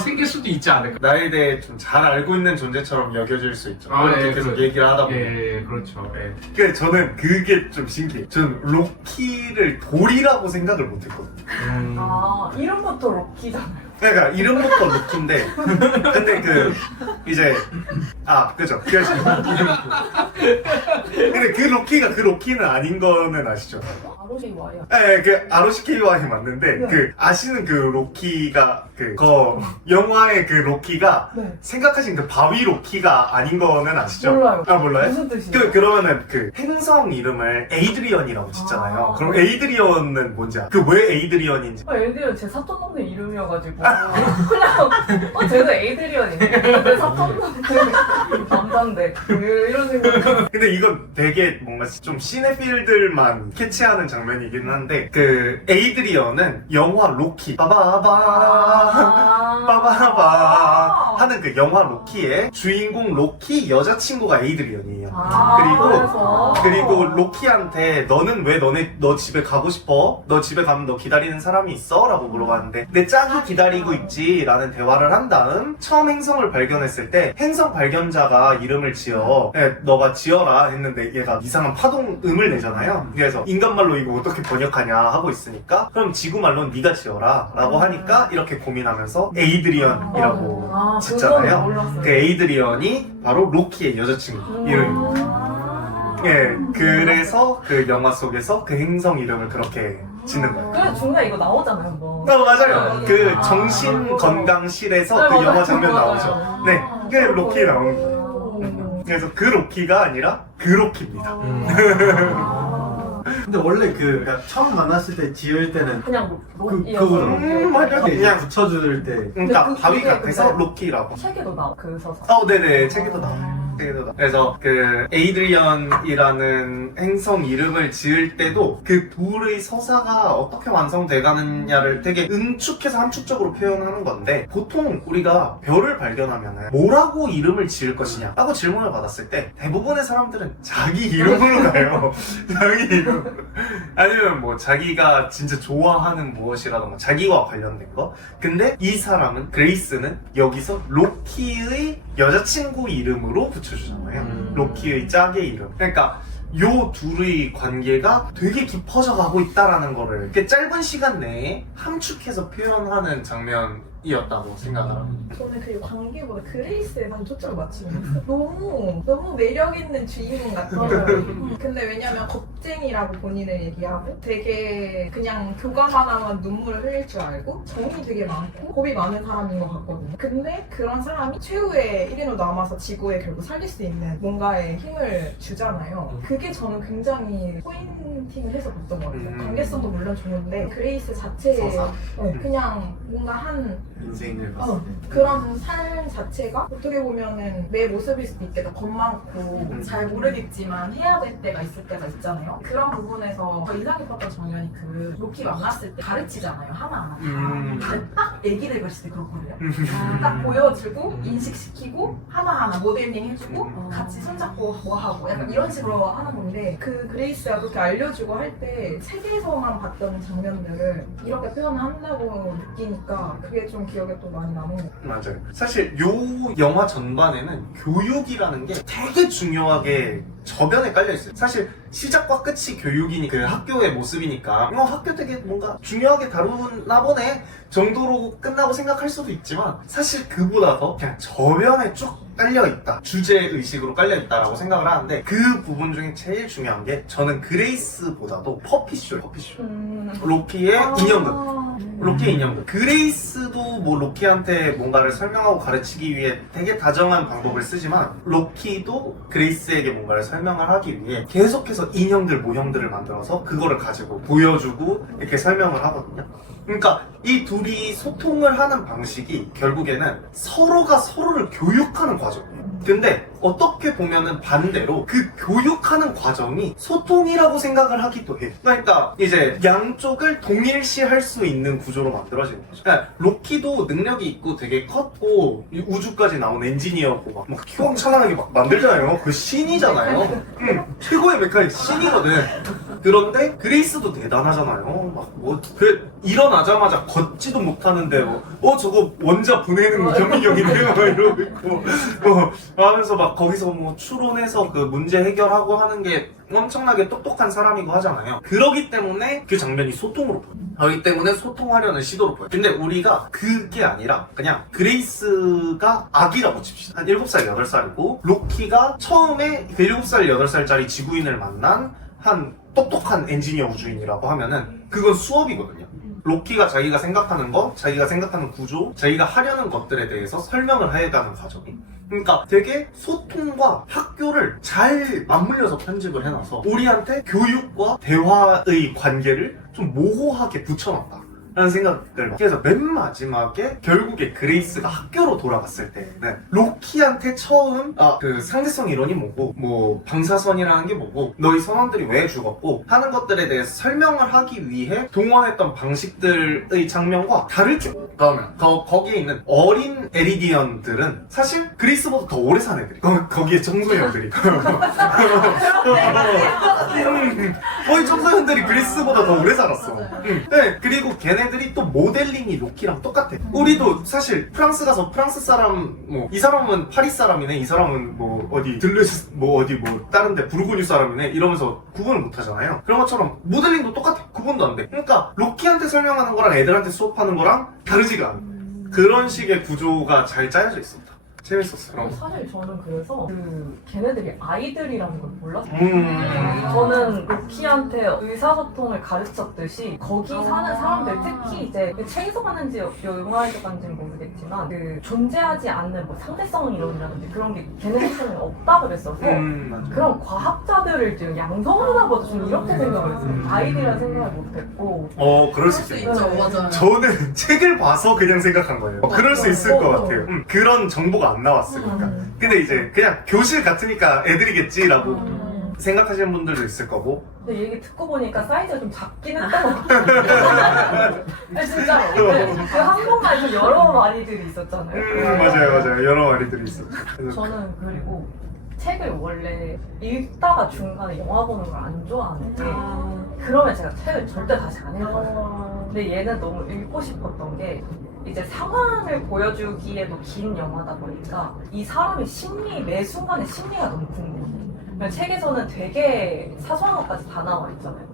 생길 수도 있지 않을까? 나에 대해 좀 잘 알고 있는 존재처럼 여겨질 수 있죠. 네, 계속 얘기를 하다 보면. 예, 그렇죠. 예. 그러니까 저는 그게 좀 신기해요. 저는 로키를 돌이라고 생각을 못했거든요. 아, 이름부터 로키잖아요. 그러니까 이름부터 로키인데 근데 그죠. 근데 그 로키가 그 로키는 아닌 거는 아시죠? 아로시와요. 네, 그 ROCKY 맞는데 네. 그 아시는 그 로키가 영화의 그 로키가 네. 생각하신 그 바위 로키가 아닌 거는 아시죠? 몰라요. 아, 몰라요? 무슨 뜻이에요? 그러면은 그 행성 이름을 에이드리언이라고 짓잖아요. 그럼 에이드리언은 뭔지 알아요? 그 왜 에이드리언인지. 에이드리언 제 사촌 동네 이름이어가지고 그냥 쟤도 에이드리언이네. 내 사촌 동네 남잔데 이런 생각. 근데 이건 되게 뭔가 좀 시네필들만 캐치하는 장면이긴 한데 그 에이드리언은 영화 로키 빠바바 하는 그 영화 로키의 주인공 로키 여자친구가 에이드리언이에요. 그리고 로키한테 너는 왜 너 집에 가고 싶어? 너 집에 가면 너 기다리는 사람이 있어? 라고 물어봤는데 내 짝이 기다리고 있지 라는 대화를 한 다음 처음 행성을 발견했을 때 행성 발견자가 이름을 지어 너가 지어라 했는데 얘가 이상한 파동음을 내잖아요. 그래서 인간말로 이거 어떻게 번역하냐 하고 있으니까 그럼 지구말로는 네가 지어라 라고 하니까 이렇게 고민하면서 에이드리언이라고 짓잖아요. 그 에이드리언이 바로 로키의 여자친구 이름입니다. 예, 그래서 그 영화 속에서 그 행성 이름을 그렇게 짓는 거예요. 그래 중간에 이거 나오잖아요 뭐. 맞아요. 그 정신건강실에서 그 영화 장면 나오죠. 네, 그게 로키 나오는 거예요. 그래서 그 로키가 아니라 그 로키입니다. 근데 원래 그러니까 처음 만났을 때 지을 때는 그냥 그거죠. 맞아. 그냥 붙여줄 때 그러니까 근데 바위 그게 같아서 근데 로키라고. 책에도 나와 그 서사. 네네, 책에도 나와요. 책에도 나와요. 그래서 그 에이드리언이라는 행성 이름을 지을 때도 그 둘의 서사가 어떻게 완성돼가느냐를 되게 응축해서 함축적으로 표현하는 건데, 보통 우리가 별을 발견하면은 뭐라고 이름을 지을 것이냐 라고 질문을 받았을 때 대부분의 사람들은 자기 이름으로 가요. 자기 이름. 아니면 뭐 자기가 진짜 좋아하는 무엇이라던가 자기와 관련된 거. 근데 이 사람은, 그레이스는 여기서 로키의 여자친구 이름으로 붙여주잖아요. 로키의 짝의 이름. 그러니까 요 둘의 관계가 되게 깊어져 가고 있다라는 거를 이렇게 짧은 시간 내에 함축해서 표현하는 장면이었다고 생각을 합니다. 저는 그 관계보다 그레이스에 난 초점을 맞추고 있어요. 너무 매력 있는 주인공 같아요. 근데 왜냐면 겁쟁이라고 본인을 얘기하고 되게 그냥 교감만 하면 눈물을 흘릴 줄 알고 정이 되게 많고 겁이 많은 사람인 것 같거든요. 근데 그런 사람이 최후의 1인으로 남아서 지구에 결국 살릴 수 있는 뭔가의 힘을 주잖아요. 그게 저는 굉장히 포인팅을 해서 봤던 것 같아요. 관계성도 물론 좋은데 그레이스 자체에 서사. 그냥 뭔가 한 인생을 봤을 때 그런 삶 자체가 어떻게 보면은 내 모습일 수도 있겠다. 겁 많고 잘 모르겠지만 해야 될 때가 있을 때가 있잖아요. 그런 부분에서 더 인상 깊었던 장면이 그 로키 만났을 때 가르치잖아요. 하나하나. 근데 딱 애기들 그렸을 때 그렇거든요. 딱 보여주고 인식시키고 하나하나 모델링 해주고 같이 손잡고 뭐 하고 약간 이런 식으로 하는 건데 그 그레이스가 그렇게 알려주고 할 때 책에서만 봤던 장면들을 이렇게 표현한다고 느끼니까 그게 좀 기억에 또 많이 남은 것 같아요. 맞아요. 사실 요 영화 전반에는 교육이라는 게 되게 중요하게 저변에 깔려있어요. 사실 시작과 끝이 교육이니 그 학교의 모습이니까 학교 되게 뭔가 중요하게 다루나 보네 정도로 끝나고 생각할 수도 있지만, 사실 그보다 더 그냥 저변에 쭉 깔려있다, 주제의식으로 깔려있다라고 생각을 하는데, 그 부분 중에 제일 중요한 게 저는 그레이스보다도 퍼피쇼예요. 퍼피쇼. 로키의 인형극. 로키의 인형극. 그레이스도 뭐 로키한테 뭔가를 설명하고 가르치기 위해 되게 다정한 방법을 쓰지만, 로키도 그레이스에게 뭔가를 설명을 하기 위해 계속해서 인형들, 모형들을 만들어서 그거를 가지고 보여주고 이렇게 설명을 하거든요. 그러니까 이 둘이 소통을 하는 방식이 결국에는 서로가 서로를 교육하는 과정이에요. 근데 어떻게 보면은 반대로 그 교육하는 과정이 소통이라고 생각을 하기도 해. 그러니까 이제 양쪽을 동일시할 수 있는 구조로 만들어지는 거죠. 그러니까 로키도 능력이 있고 되게 컸고 우주까지 나온 엔지니어고 막 휘황찬란하게 막 만들잖아요. 그 신이잖아요. 최고의 메카닉 신이거든. 그런데 그레이스도 대단하잖아요. 일어나자마자 걷지도 못하는데 저거 원자 보내는 거 현미경인데 막 이러고 있고 하면서 막 거기서 뭐 추론해서 그 문제 해결하고 하는 게 엄청나게 똑똑한 사람이고 하잖아요. 그러기 때문에 그 장면이 소통으로 보여요. 그렇기 때문에 소통하려는 시도로 보여요. 근데 우리가 그게 아니라 그냥 그레이스가 아기라고 칩시다. 한 7살, 8살이고 로키가 처음에 그 7살, 8살짜리 지구인을 만난 한 똑똑한 엔지니어 우주인이라고 하면은 그건 수업이거든요. 로키가 자기가 생각하는 거, 자기가 생각하는 구조, 자기가 하려는 것들에 대해서 설명을 해가는 과정이. 그러니까 되게 소통과 학교를 잘 맞물려서 편집을 해놔서 우리한테 교육과 대화의 관계를 좀 모호하게 붙여놨다 라는 생각을. 그래서 맨 마지막에 결국에 그레이스가 학교로 돌아갔을 때는 로키한테 처음 그 상대성 이론이 뭐고 뭐 방사선이라는 게 뭐고 너희 선원들이 왜 죽었고 하는 것들에 대해서 설명을 하기 위해 동원했던 방식들의 장면과 다르죠. 그러면 거기에 있는 어린 에리디언들은 사실 그레이스보다 더 오래 산 애들이 거기에 청소년들이 거의 청소년들이 그레이스보다 더 오래 살았어. 네, 그리고 걔네들이 또 모델링이 로키랑 똑같아. 우리도 사실 프랑스 가서 프랑스 사람 이 사람은 파리 사람이네, 이 사람은 뭐 어디 들르스 뭐 다른 데 부르고뉴 사람이네 이러면서 구분을 못 하잖아요. 그런 것처럼 모델링도 똑같아. 구분도 안 돼. 그러니까 로키한테 설명하는 거랑 애들한테 수업하는 거랑 다르지가 않아. 그런 식의 구조가 잘 짜여져 있습니다. 재밌었어요. 사실 저는 그래서 걔네들이 아이들이라는 걸 몰랐어요. 음. 저는 로키한테 의사소통을 가르쳤듯이 거기 사는 사람들, 특히 이제 책에서 봤는지 영화에서 봤는지는 모르겠지만 존재하지 않는 뭐 상대성 이론이라든지 그런 게 걔네들한테는 없다 그랬어서 맞아. 그런 과학자들을 지금 양성하나 보다 좀 이렇게 생각을 했어요. 아이들이라 생각을 못했고. 그럴 수 있어요. 맞아요. 저는 책을 봐서 그냥 생각한 거예요. 그럴 수 있을 것 맞아. 같아요. 그런 정보가 안 나왔으니까. 근데 이제 그냥 교실 같으니까 애들이겠지라고 생각하시는 분들도 있을 거고. 근데 얘기 듣고 보니까 사이즈가 좀 작긴 했던 것 같아요. 진짜로. 그 한국말에서 여러 많이들이 있었잖아요. 맞아요. 여러 마리들이 있었죠. 그래서 저는 그리고 책을 원래 읽다가 중간에 영화 보는 걸 안 좋아하는데 그러면 제가 책을 절대 다시 안 읽어요. 근데 얘는 너무 읽고 싶었던 게 이제 상황을 보여주기에도 긴 영화다 보니까 이 사람의 심리, 매 순간의 심리가 너무 궁금해요. 책에서는 되게 사소한 것까지 다 나와 있잖아요.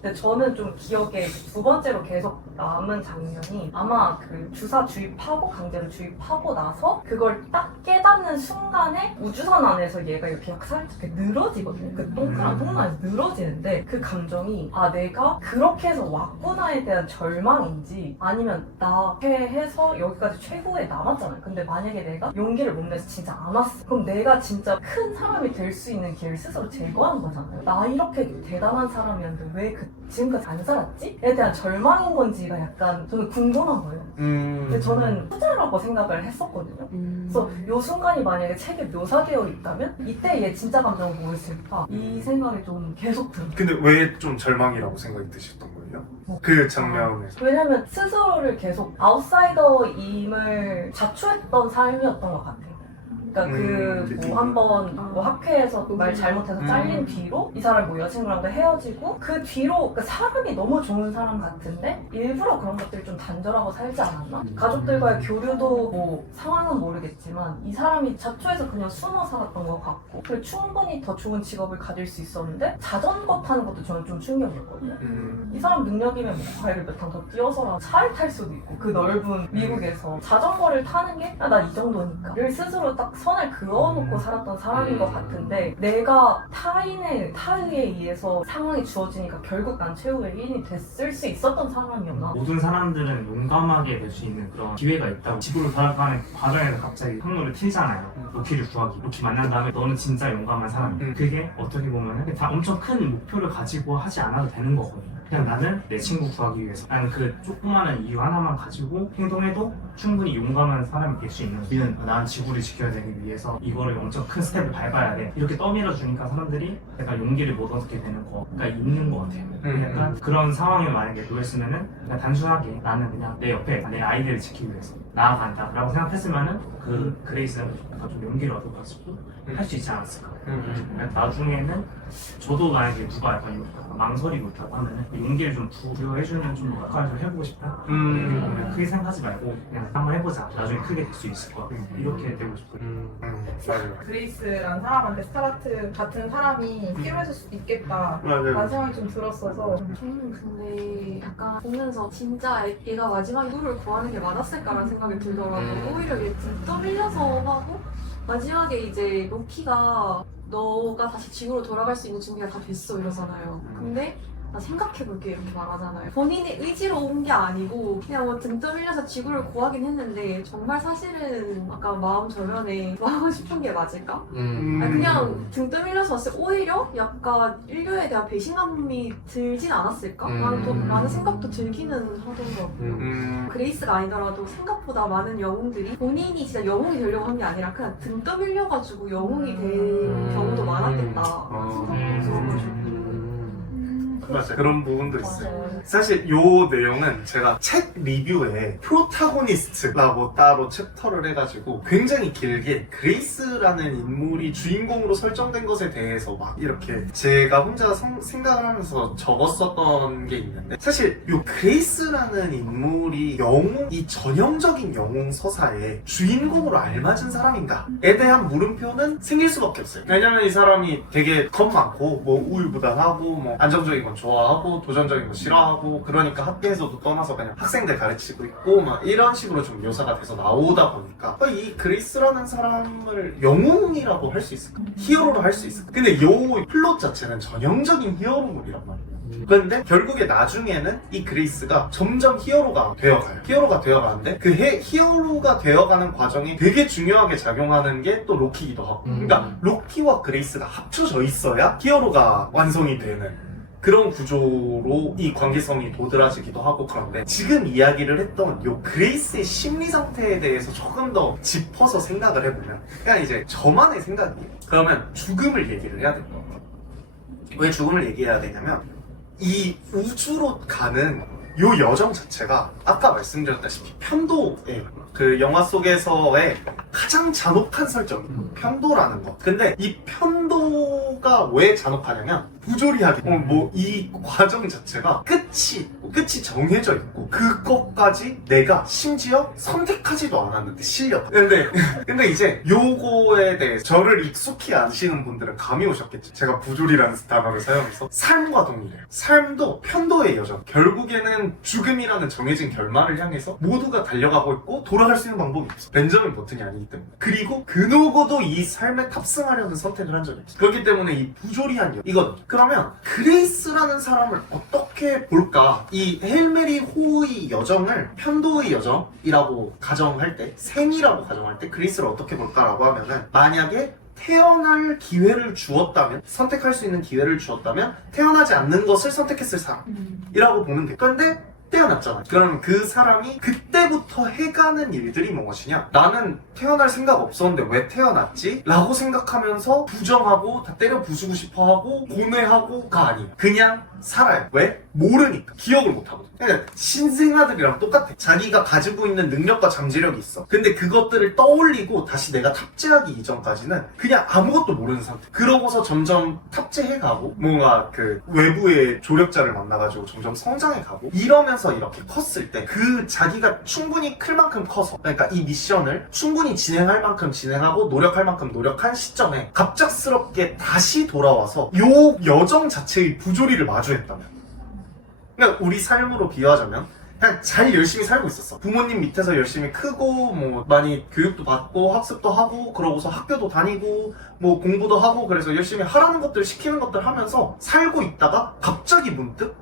근데 저는 좀 기억에 두 번째로 계속 남은 장면이 아마 그 주사 주입하고 강제로 주입하고 나서 그걸 딱 깨닫는 순간에 우주선 안에서 얘가 이렇게 살짝 이렇게 늘어지거든요. 그 동그란 통로 안에서 늘어지는데 그 감정이 내가 그렇게 해서 왔구나에 대한 절망인지 아니면 나 해서 여기까지 최고에 남았잖아요. 근데 만약에 내가 용기를 못 내서 진짜 안 왔어. 그럼 내가 진짜 큰 사람이 될 수 있는 길을 스스로 제거한 거잖아요. 나 이렇게 대단한 사람이었는데 왜 지금까지 안 살았지?에 대한 절망인 건지가 약간 저는 궁금한 거예요. 근데 저는 후자라고 생각을 했었거든요. 그래서 이 순간이 만약에 책에 묘사되어 있다면 이때 얘 진짜 감정을 뭐였을까? 이 생각이 좀 계속 들어요. 근데 왜 좀 절망이라고 생각이 드셨던 거예요? 그 장면에서. 왜냐면 스스로를 계속 아웃사이더임을 자초했던 삶이었던 것 같아요. 그러니까 뭐 한번 뭐 학회에서 말 잘못해서 잘린 뒤로 이 사람 뭐 여자친구랑도 헤어지고 그 뒤로 그러니까 사람이 너무 좋은 사람 같은데 일부러 그런 것들이 좀 단절하고 살지 않았나? 가족들과의 교류도 뭐 상황은 모르겠지만 이 사람이 자초해서 그냥 숨어 살았던 것 같고 그리고 충분히 더 좋은 직업을 가질 수 있었는데 자전거 타는 것도 저는 좀 충격이었거든요. 이 사람 능력이면 뭐 과일을 몇 탕 더 뛰어서라 차를 탈 수도 있고 그 넓은 미국에서 자전거를 타는 게 나 이 정도니까를 스스로 딱 선을 그어놓고 살았던 사람인 것 같은데 내가 타의에 의해서 상황이 주어지니까 결국 난 최후의 1인이 됐을 수 있었던 사람이었나? 모든 사람들은 용감하게 될 수 있는 그런 기회가 있다고 지구를 돌아가는 과정에서 갑자기 항로를 틀잖아요. 로키를 구하기. 로키 만난 다음에 너는 진짜 용감한 사람이야. 그게 어떻게 보면 다 엄청 큰 목표를 가지고 하지 않아도 되는 거거든요. 그냥 나는 내 친구 구하기 위해서 나는 그 조그마한 이유 하나만 가지고 행동해도 충분히 용감한 사람이 될 수 있는 우리는 난 지구를 지켜야 되기 위해서 이거를 엄청 큰 스텝을 밟아야 돼 이렇게 떠밀어 주니까 사람들이 약간 용기를 못 얻게 되는 거가 있는 것 같아요. 약간 그런 상황에 만약에 놓였으면은 그냥 단순하게 나는 그냥 내 옆에 내 아이들을 지키기 위해서 나아간다 라고 생각했으면은 그 그레이스는 약간 좀 용기를 얻어가지고 할 수 있지 않았을까. 나중에는 저도 만약에 누가 약간 망설이고 있다고 하면 용기를 좀 부여해주는 좀 역할을 좀 해보고 싶다. 그냥 크게 생각하지 말고 그냥 한번 해보자. 나중에 크게 될 수 있을 거야. 이렇게 되고 싶어요. 맞아요. 그레이스란 사람한테 스타라트 같은 사람이 필요했을 수도 있겠다 맞아요. 라는 생각이 좀 들었어서 저는 근데 약간 보면서 진짜 얘가 마지막에 누구를 구하는 게 맞았을까라는 생각이 들더라고요. 오히려 얘 떠밀려서 하고 마지막에 이제 로키가 너가 다시 지구로 돌아갈 수 있는 준비가 다 됐어 이러잖아요. 근데 나 생각해볼게 이렇게 말하잖아요. 본인의 의지로 온 게 아니고 그냥 뭐 등 떠밀려서 지구를 구하긴 했는데 정말 사실은 아까 마음 저면에 뭐 하고 싶은 게 맞을까? 아니 그냥 등 떠밀려서 왔을 때 오히려 약간 인류에 대한 배신감이 들진 않았을까? 라는 생각도 들기는 하더라고요. 그레이스가 아니더라도 생각보다 많은 영웅들이 본인이 진짜 영웅이 되려고 한 게 아니라 그냥 등 떠밀려가지고 영웅이 된 경우도 많았겠다 생각도 들어가지고 맞아요. 그런 부분도 있어요. 맞아요. 사실 요 내용은 제가 책 리뷰에 프로타고니스트라고 따로 챕터를 해가지고 굉장히 길게 그레이스라는 인물이 주인공으로 설정된 것에 대해서 막 이렇게 제가 혼자 생각을 하면서 적었었던 게 있는데 사실 요 그레이스라는 인물이 이 전형적인 영웅 서사의 주인공으로 알맞은 사람인가에 대한 물음표는 생길 수밖에 없어요. 왜냐면 이 사람이 되게 겁 많고 뭐 우유부단하고 뭐 안정적인 건 좋아하고 도전적인 거 싫어하고 그러니까 학교에서도 떠나서 그냥 학생들 가르치고 있고 막 이런 식으로 좀 묘사가 돼서 나오다 보니까 이 그레이스라는 사람을 영웅이라고 할 수 있을까? 히어로로 할 수 있을까? 근데 요 플롯 자체는 전형적인 히어로물이란 말이에요. 그런데 결국에 나중에는 이 그레이스가 점점 히어로가 되어가요. 히어로가 되어가는데 그 히어로가 되어가는 과정이 되게 중요하게 작용하는 게 또 로키이기도 하고. 그러니까 로키와 그레이스가 합쳐져 있어야 히어로가 완성이 되는 그런 구조로 이 관계성이 도드라지기도 하고. 그런데 지금 이야기를 했던 요 그레이스의 심리 상태에 대해서 조금 더 짚어서 생각을 해보면 그냥 이제 저만의 생각이에요. 그러면 죽음을 얘기를 해야 될 것 같아요. 왜 죽음을 얘기해야 되냐면 이 우주로 가는 요 여정 자체가 아까 말씀드렸다시피 편도예요. 그 영화 속에서의 가장 잔혹한 설정이에요. 편도라는 것. 근데 이 편도가 왜 잔혹하냐면 부조리하게 뭐 이 과정 자체가 끝이 정해져 있고 그것까지 내가 심지어 선택하지도 않았는데 실력. 근데 이제 요거에 대해 저를 익숙히 아시는 분들은 감이 오셨겠죠. 제가 부조리라는 단어를 사용해서 삶과 동일해요. 삶도 편도의 여정. 결국에는 죽음이라는 정해진 결말을 향해서 모두가 달려가고 있고 돌아갈 수 있는 방법이 없어. 벤저민 버튼이 아니기 때문에. 그리고 그 누구도 이 삶에 탑승하려는 선택을 한 적이 없어. 그렇기 때문에 이 부조리한 이거든. 그러면 그레이스라는 사람을 어떻게 볼까? 이 헤일메리 호의 여정을 편도의 여정이라고 가정할 때, 생이라고 가정할 때 그레이스를 어떻게 볼까라고 하면은 만약에 태어날 기회를 주었다면, 선택할 수 있는 기회를 주었다면 태어나지 않는 것을 선택했을 사람이라고 보면 돼. 그런데 태어났잖아. 그럼 그 사람이 그때부터 해가는 일들이 무엇이냐? 나는 태어날 생각 없었는데 왜 태어났지? 라고 생각하면서 부정하고 다 때려 부수고 싶어하고 고뇌하고가 아니야. 그냥 살아요. 왜? 모르니까. 기억을 못하거든. 그러니까 신생아들이랑 똑같아. 자기가 가지고 있는 능력과 잠재력이 있어. 근데 그것들을 떠올리고 다시 내가 탑재하기 이전까지는 그냥 아무것도 모르는 상태. 그러고서 점점 탑재해가고 뭔가 그 외부의 조력자를 만나가지고 점점 성장해가고 이러면서 이렇게 컸을 때 그 자기가 충분히 클 만큼 커서, 그러니까 이 미션을 충분히 진행할 만큼 진행하고 노력할 만큼 노력한 시점에 갑작스럽게 다시 돌아와서 요 여정 자체의 부조리를 마주했다면, 그러니까 우리 삶으로 비유하자면 그냥 잘 열심히 살고 있었어. 부모님 밑에서 열심히 크고 뭐 많이 교육도 받고 학습도 하고 그러고서 학교도 다니고 뭐 공부도 하고 그래서 열심히 하라는 것들 시키는 것들 하면서 살고 있다가 갑자기 문득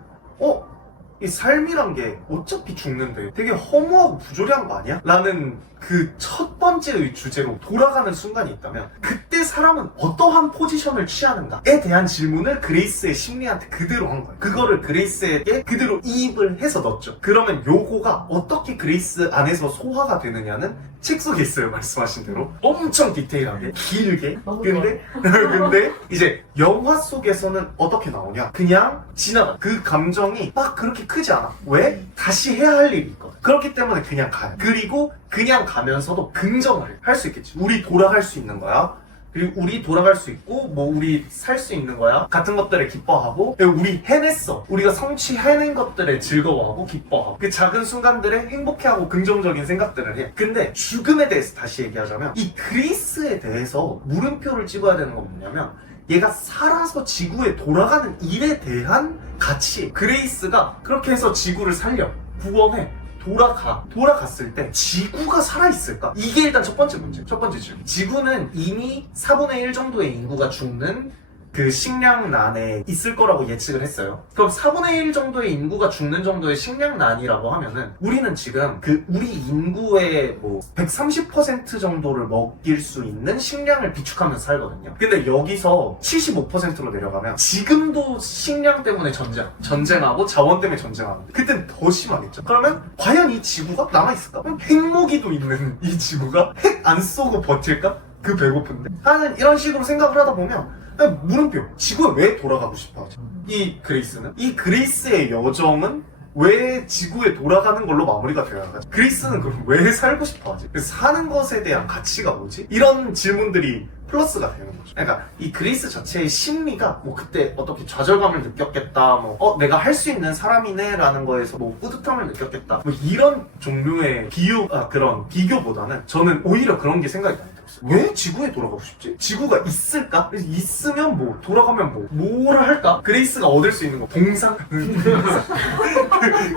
이 삶이란 게 어차피 죽는데 되게 허무하고 부조리한 거 아니야? 라는 그 첫 번째의 주제로 돌아가는 순간이 있다면 그때 사람은 어떠한 포지션을 취하는가에 대한 질문을 그레이스의 심리한테 그대로 한 거예요. 그거를 그레이스에게 그대로 이입을 해서 넣었죠. 그러면 요거가 어떻게 그레이스 안에서 소화가 되느냐는 책 속에 있어요. 말씀하신 대로 엄청 디테일하게 길게. 근데 이제 영화 속에서는 어떻게 나오냐? 그냥 지나가. 그 감정이 막 그렇게 크지 않아. 왜? 다시 해야 할 일이 있거든. 그렇기 때문에 그냥 가요. 그리고 그냥 가면서도 긍정을 할 수 있겠지. 우리 돌아갈 수 있는 거야. 그리고 우리 돌아갈 수 있고 뭐 우리 살 수 있는 거야. 같은 것들을 기뻐하고 우리 해냈어. 우리가 성취해낸 것들에 즐거워하고 기뻐하고 그 작은 순간들에 행복해하고 긍정적인 생각들을 해. 근데 죽음에 대해서 다시 얘기하자면 이 그레이스에 대해서 물음표를 찍어야 되는 건 뭐냐면 얘가 살아서 지구에 돌아가는 일에 대한 가치. 그레이스가 그렇게 해서 지구를 살려. 구원해. 돌아갔을 때 지구가 살아있을까? 이게 일단 첫 번째 문제. 첫 번째 질문. 지구는 이미 4분의 1 정도의 인구가 죽는 그 식량난에 있을 거라고 예측을 했어요. 그럼 4분의 1 정도의 인구가 죽는 정도의 식량난이라고 하면은 우리는 지금 그 우리 인구의 뭐 130% 정도를 먹일 수 있는 식량을 비축하면서 살거든요. 근데 여기서 75%로 내려가면 지금도 식량 때문에 전쟁하고 자원 때문에 전쟁하는데 그땐 더 심하겠죠. 그러면 과연 이 지구가 남아있을까? 핵무기도 있는 이 지구가 핵 안 쏘고 버틸까? 그 배고픈데? 하는 이런 식으로 생각을 하다 보면 물음표. 지구에 왜 돌아가고 싶어 하지? 이 그레이스는? 이 그레이스의 여정은 왜 지구에 돌아가는 걸로 마무리가 되어야 하지? 그레이스는 그럼 왜 살고 싶어 하지? 사는 것에 대한 가치가 뭐지? 이런 질문들이 플러스가 되는 거죠. 그러니까 이 그레이스 자체의 심리가 뭐 그때 어떻게 좌절감을 느꼈겠다, 뭐 내가 할 수 있는 사람이네라는 거에서 뭐 뿌듯함을 느꼈겠다, 뭐 이런 종류의 그런 비교보다는 저는 오히려 그런 게 생각이 많이 들었어요. 왜 지구에 돌아가고 싶지? 지구가 있을까? 있으면 뭐 돌아가면 뭐를 할까? 그레이스가 얻을 수 있는 거 동상?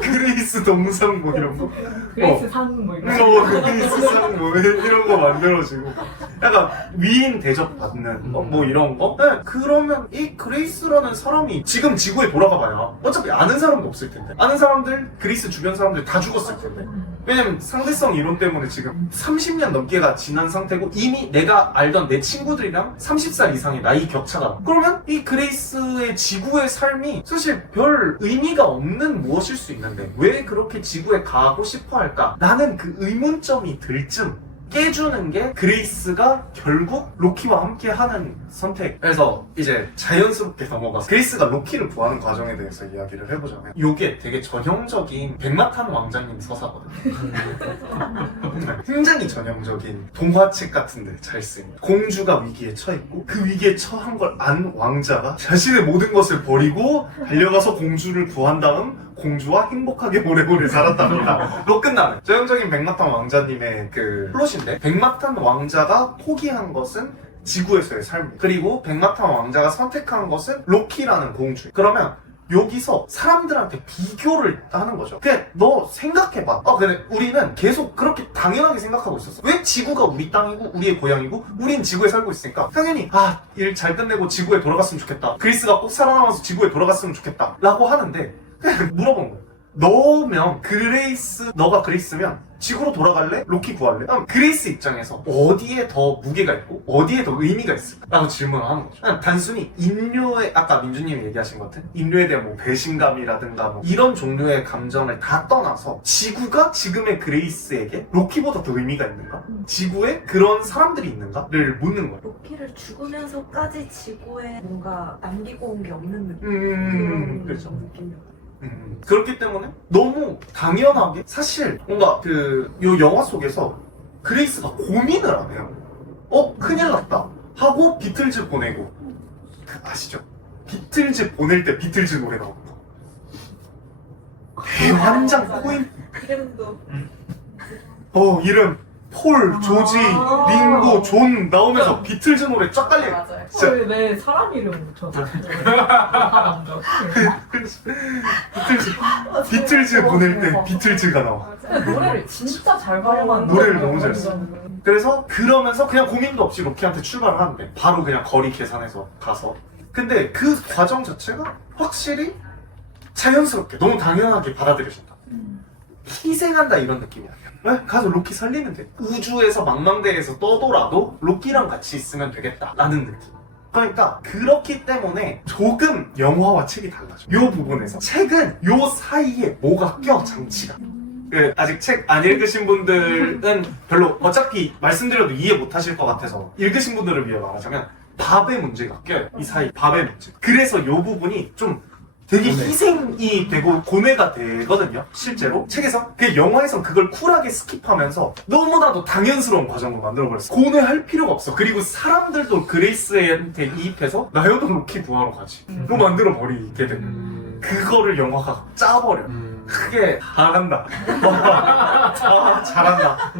그레이스 동상 뭐 이런 거? 그레이스 상 뭐 이런 그레이스 상 뭐 이런 거 만들어지고 약간 위인 대접받는 뭐 이런 거? 네, 그러면 이 그레이스라는 사람이 지금 지구에 돌아가봐야 어차피 아는 사람도 없을 텐데, 아는 사람들, 그리스 주변 사람들 다 죽었을 텐데, 왜냐면 상대성 이론 때문에 지금 30년 넘게가 지난 상태고 이미 내가 알던 내 친구들이랑 30살 이상의 나이 격차가 나. 그러면 이 그레이스의 지구의 삶이 사실 별 의미가 없는 무엇일 수 있는데 왜 그렇게 지구에 가고 싶어 할까? 나는 그 의문점이 들 쯤 깨주는 게 그레이스가 결국 로키와 함께 하는 선택. 그래서 이제 자연스럽게 넘어가서 그레이스가 로키를 구하는 과정에 대해서 이야기를 해보자면, 이게 되게 전형적인 백마탄 왕자님 서사거든요. 굉장히 전형적인 동화책 같은데 잘 쓰인, 공주가 위기에 처했고 그 위기에 처한 걸 안 왕자가 자신의 모든 것을 버리고 달려가서 공주를 구한 다음 공주와 행복하게 오래오래 살았답니다. 로 끝나는 전형적인 백마탄 왕자님의 그 플롯인데, 백마탄 왕자가 포기한 것은 지구에서의 삶, 그리고 백마탄 왕자가 선택한 것은 로키라는 공주. 그러면 여기서 사람들한테 비교를 하는 거죠. 그냥 너 생각해봐. 근데 우리는 계속 그렇게 당연하게 생각하고 있었어. 왜 지구가 우리 땅이고 우리의 고향이고 우린 지구에 살고 있으니까 당연히 일 잘 끝내고 지구에 돌아갔으면 좋겠다, 그리스가 꼭 살아남아서 지구에 돌아갔으면 좋겠다 라고 하는데, 물어본 거야. 너가 그레이스면 지구로 돌아갈래? 로키 구할래? 그럼 그레이스 입장에서 어디에 더 무게가 있고 어디에 더 의미가 있을까? 라고 질문을 하는 거죠. 그냥 단순히 인류의, 아까 민주님이 얘기하신 것 같은 인류에 대한 뭐 배신감이라든가 뭐 이런 종류의 감정을 다 떠나서 지구가 지금의 그레이스에게 로키보다 더 의미가 있는가? 지구에 그런 사람들이 있는가?를 묻는 거예요. 로키를 죽으면서까지 지구에 뭔가 남기고 온 게 없는 느낌. 그렇죠. 느낌이요. 그렇기 때문에 너무 당연하게 사실 뭔가 요 영화 속에서 그레이스가 고민을 안 해요. 큰일 났다 하고 비틀즈 보내고, 아시죠? 비틀즈 보낼 때 비틀즈 노래 나옵니다. 대환장 코인. 이름도 이름 폴, 조지, 링고, 존 나오면서 비틀즈 노래 쫙 깔려. 맞아요. 진짜. 왜 사람 이름 붙여? 비틀즈 보낼 때 비틀즈가 나와. 노래를 진짜 잘 활용하는 노래를 너무 잘 써. 그래서 그러면서 그냥 고민도 없이 로키한테 출발을 하는데 바로 그냥 거리 계산해서 가서, 근데 그 과정 자체가 확실히 자연스럽게 너무 당연하게 받아들여진다. 희생한다 이런 느낌이 아니야. 왜? 가서 로키 살리면 돼. 우주에서 망망대해에서 떠돌아도 로키랑 같이 있으면 되겠다라는 느낌. 그러니까 그렇기 때문에 조금 영화와 책이 달라져. 요 부분에서 책은 요 사이에 뭐가 껴, 장치가. 아직 책 안 읽으신 분들은 별로 어차피 말씀드려도 이해 못 하실 것 같아서 읽으신 분들을 위해 말하자면 밥의 문제가 껴요. 이 사이 밥의 문제. 그래서 요 부분이 좀 되게 희생이 되고 고뇌가 되거든요, 실제로. 책에서. 그 영화에선 그걸 쿨하게 스킵하면서 너무나도 당연스러운 과정으로 만들어버렸어. 고뇌할 필요가 없어. 그리고 사람들도 그레이스한테 이입해서 나여도 로키 구하러 가지 로 만들어버리게 돼. 그거를 영화가 짜버려. 크게 잘한다. 잘한다.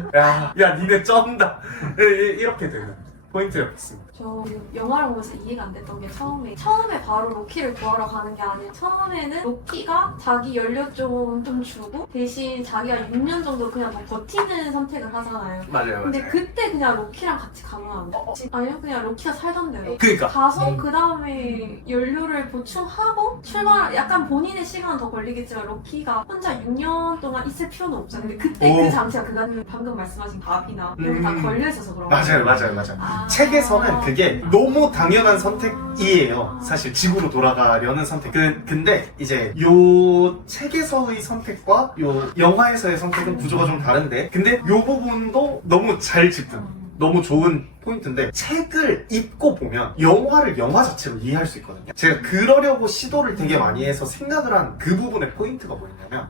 야 니네 쩐다. 이렇게 되는 포인트였습니다. 저 영화를 보면서 이해가 안 됐던 게 처음에 바로 로키를 구하러 가는 게 아니라, 처음에는 로키가 자기 연료좀 주고 대신 자기가 6년 정도 그냥 더 버티는 선택을 하잖아요. 맞아요. 근데 그때 그냥 로키랑 같이 가면 안 돼? 아니요, 그냥 로키가 살던 대로 그러니까 가서 그 다음에 연료를 보충하고 출발. 약간 본인의 시간은 더 걸리겠지만 로키가 혼자 6년 동안 있을 필요는 없잖아요. 근데 그때 그 장치가 방금 말씀하신 밥이나 이런 게 다 걸려 있어서 그런 거예요. 맞아요. 책에서는 그게 너무 당연한 선택이에요. 사실 지구로 돌아가려는 선택. 근데 이제 요 책에서의 선택과 요 영화에서의 선택은 구조가 좀 다른데, 근데 요 부분도 너무 잘 짚은 너무 좋은 포인트인데, 책을 읽고 보면 영화를 영화 자체로 이해할 수 있거든요. 제가 그러려고 시도를 되게 많이 해서 생각을 한 그 부분의 포인트가 뭐였냐면,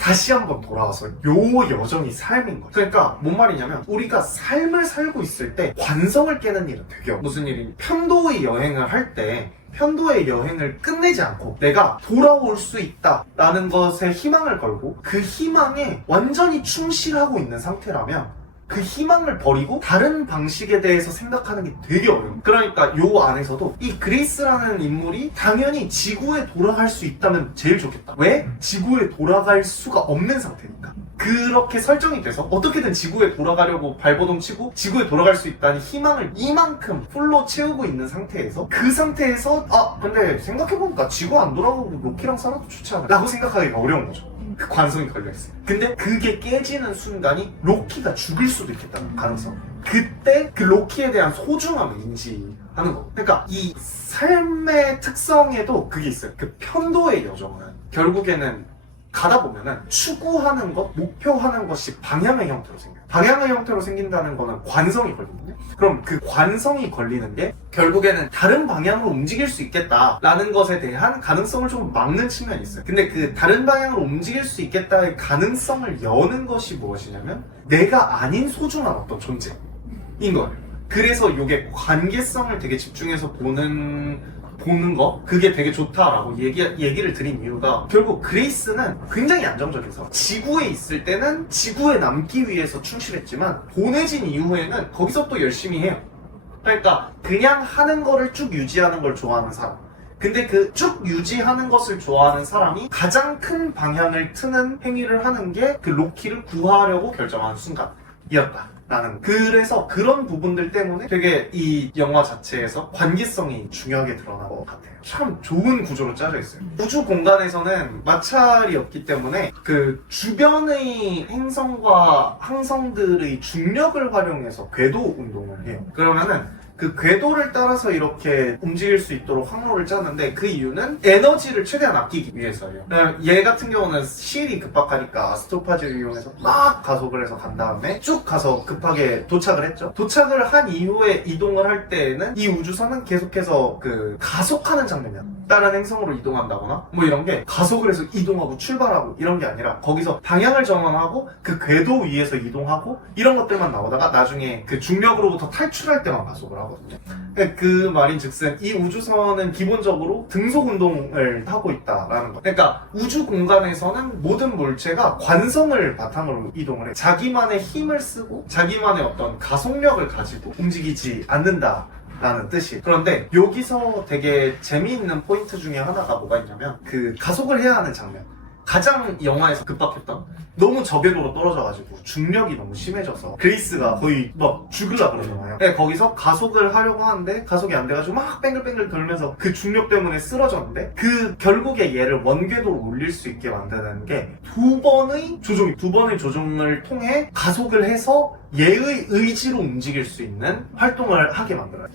다시 한번 돌아와서 요 여정이 삶인 거죠. 그러니까 뭔 말이냐면 우리가 삶을 살고 있을 때 관성을 깨는 일은 되게 무슨 일이니? 편도의 여행을 할 때 편도의 여행을 끝내지 않고 내가 돌아올 수 있다라는 것에 희망을 걸고 그 희망에 완전히 충실하고 있는 상태라면 그 희망을 버리고 다른 방식에 대해서 생각하는 게 되게 어려워요. 그러니까 요 안에서도 이 그레이스라는 인물이 당연히 지구에 돌아갈 수 있다면 제일 좋겠다. 왜? 지구에 돌아갈 수가 없는 상태니까. 그렇게 설정이 돼서 어떻게든 지구에 돌아가려고 발버둥 치고 지구에 돌아갈 수 있다는 희망을 이만큼 풀로 채우고 있는 상태에서 그 상태에서 근데 생각해보니까 지구 안 돌아가고 로키랑 살아도 좋지 않아? 라고 생각하기가 어려운 거죠. 그 관성이 걸려있어요. 근데 그게 깨지는 순간이 로키가 죽을 수도 있겠다는 가능성. 그때 그 로키에 대한 소중함을 인지하는 거. 그러니까 이 삶의 특성에도 그게 있어요. 그 편도의 여정은 결국에는 가다 보면은 추구하는 것, 목표하는 것이 방향의 형태로 생겨요. 방향의 형태로 생긴다는 거는 관성이 걸리거든요. 그럼 그 관성이 걸리는 게 결국에는 다른 방향으로 움직일 수 있겠다라는 것에 대한 가능성을 좀 막는 측면이 있어요. 근데 그 다른 방향으로 움직일 수 있겠다의 가능성을 여는 것이 무엇이냐면 내가 아닌 소중한 어떤 존재인 거예요. 그래서 이게 관계성을 되게 집중해서 보는 거 그게 되게 좋다라고 얘기를 드린 이유가 결국 그레이스는 굉장히 안정적이어서 지구에 있을 때는 지구에 남기 위해서 충실했지만 보내진 이후에는 거기서 또 열심히 해요. 그러니까 그냥 하는 거를 쭉 유지하는 걸 좋아하는 사람. 근데 그 쭉 유지하는 것을 좋아하는 사람이 가장 큰 방향을 트는 행위를 하는 게 그 로키를 구하려고 결정하는 순간이었다. 그래서 그런 부분들 때문에 되게 이 영화 자체에서 관계성이 중요하게 드러난 것 같아요. 참 좋은 구조로 짜져 있어요. 우주 공간에서는 마찰이 없기 때문에 그 주변의 행성과 항성들의 중력을 활용해서 궤도 운동을 해요. 그러면은 그 궤도를 따라서 이렇게 움직일 수 있도록 항로를 짜는데 그 이유는 에너지를 최대한 아끼기 위해서예요. 얘 같은 경우는 시일이 급박하니까 아스트로파즈를 이용해서 막 가속을 해서 간 다음에 쭉 가서 급하게 도착을 했죠. 도착을 한 이후에 이동을 할 때에는 이 우주선은 계속해서 그 가속하는 장면이야. 다른 행성으로 이동한다거나 뭐 이런 게 가속을 해서 이동하고 출발하고 이런 게 아니라 거기서 방향을 전환하고 그 궤도 위에서 이동하고 이런 것들만 나오다가 나중에 그 중력으로부터 탈출할 때만 가속을 하고 그 말인즉슨 이 우주선은 기본적으로 등속 운동을 하고 있다라는 거. 그러니까 우주 공간에서는 모든 물체가 관성을 바탕으로 이동을 해. 자기만의 힘을 쓰고 자기만의 어떤 가속력을 가지고 움직이지 않는다. 라는 뜻이. 그런데 여기서 되게 재미있는 포인트 중에 하나가 뭐가 있냐면 그 가속을 해야 하는 장면. 가장 영화에서 급박했던 너무 저궤도로 떨어져가지고 중력이 너무 심해져서 그레이스가 거의 막 죽으려고 그러잖아요. 네, 거기서 가속을 하려고 하는데 가속이 안 돼가지고 막 뱅글뱅글 돌면서 그 중력 때문에 쓰러졌는데 그 결국에 얘를 원궤도로 올릴 수 있게 만드는 게 두 번의 조종을 통해 가속을 해서 얘의 의지로 움직일 수 있는 활동을 하게 만들어요.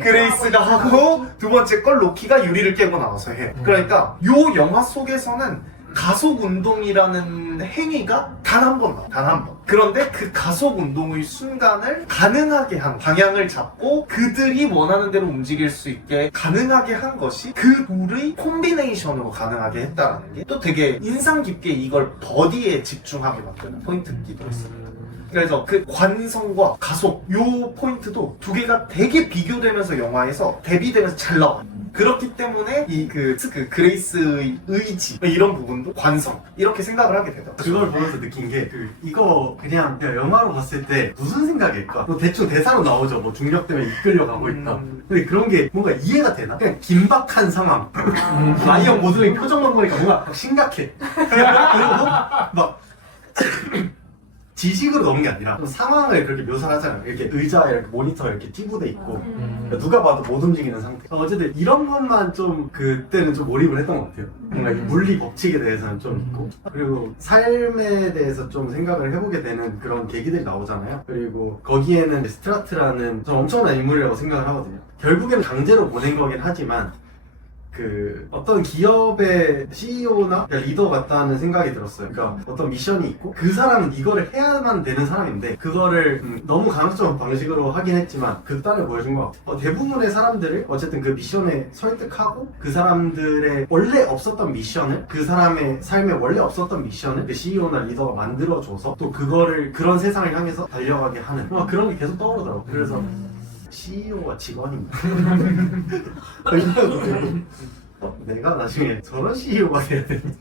그레이스가 하고 두 번째 걸 로키가 유리를 깨고 나와서 해요. 그러니까 요 영화 속에서는 가속 운동이라는 행위가 단 한 번 나와. 단 한 번. 그런데 그 가속 운동의 순간을 가능하게 한 방향을 잡고 그들이 원하는 대로 움직일 수 있게 가능하게 한 것이 그 둘의 콤비네이션으로 가능하게 했다는 게 또 되게 인상 깊게 이걸 버디에 집중하게 만드는 포인트이기도 했어요. 그래서 그 관성과 가속 요 포인트도 두 개가 되게 비교되면서 영화에서 대비되면서 잘 나와요. 그렇기 때문에 이 그레이스의 의지 이런 부분도 관성 이렇게 생각을 하게 되더라고요. 그걸 보면서 느낀 게 이거 그냥 영화로 봤을 때 무슨 생각일까? 뭐 대충 대사로 나오죠. 뭐 중력 때문에 이끌려가고 있다. 근데 그런 게 뭔가 이해가 되나? 그냥 긴박한 상황. 라이언 모슬링 표정만 보니까 뭔가 심각해. 그리고 막 지식으로 넣는 게 아니라 좀 상황을 그렇게 묘사를 하잖아요. 이렇게 의자에 이렇게 모니터가 이렇게 찌부돼 있고 그러니까 누가 봐도 못 움직이는 상태. 어쨌든 이런 것만 좀 그때는 좀 몰입을 했던 것 같아요. 뭔가 이 물리 법칙에 대해서는 좀 있고 그리고 삶에 대해서 좀 생각을 해보게 되는 그런 계기들이 나오잖아요. 그리고 거기에는 스트라트라는 저 엄청난 인물이라고 생각을 하거든요. 결국에는 강제로 보낸 거긴 하지만 그 어떤 기업의 CEO나 리더 같다는 생각이 들었어요. 그러니까 어떤 미션이 있고 그 사람은 이거를 해야만 되는 사람인데 그거를 너무 강압적인 방식으로 하긴 했지만 극단을 보여준 것 같아요. 대부분의 사람들을 어쨌든 그 미션에 설득하고 그 사람들의 원래 없었던 미션을 그 사람의 삶에 원래 없었던 미션을 그 CEO나 리더가 만들어줘서 또 그거를 그런 세상을 향해서 달려가게 하는 그런 게 계속 떠오르더라고요. 그래서 CEO가 직원입니다. 내가 나중에 저런 CEO가 돼야 되는데.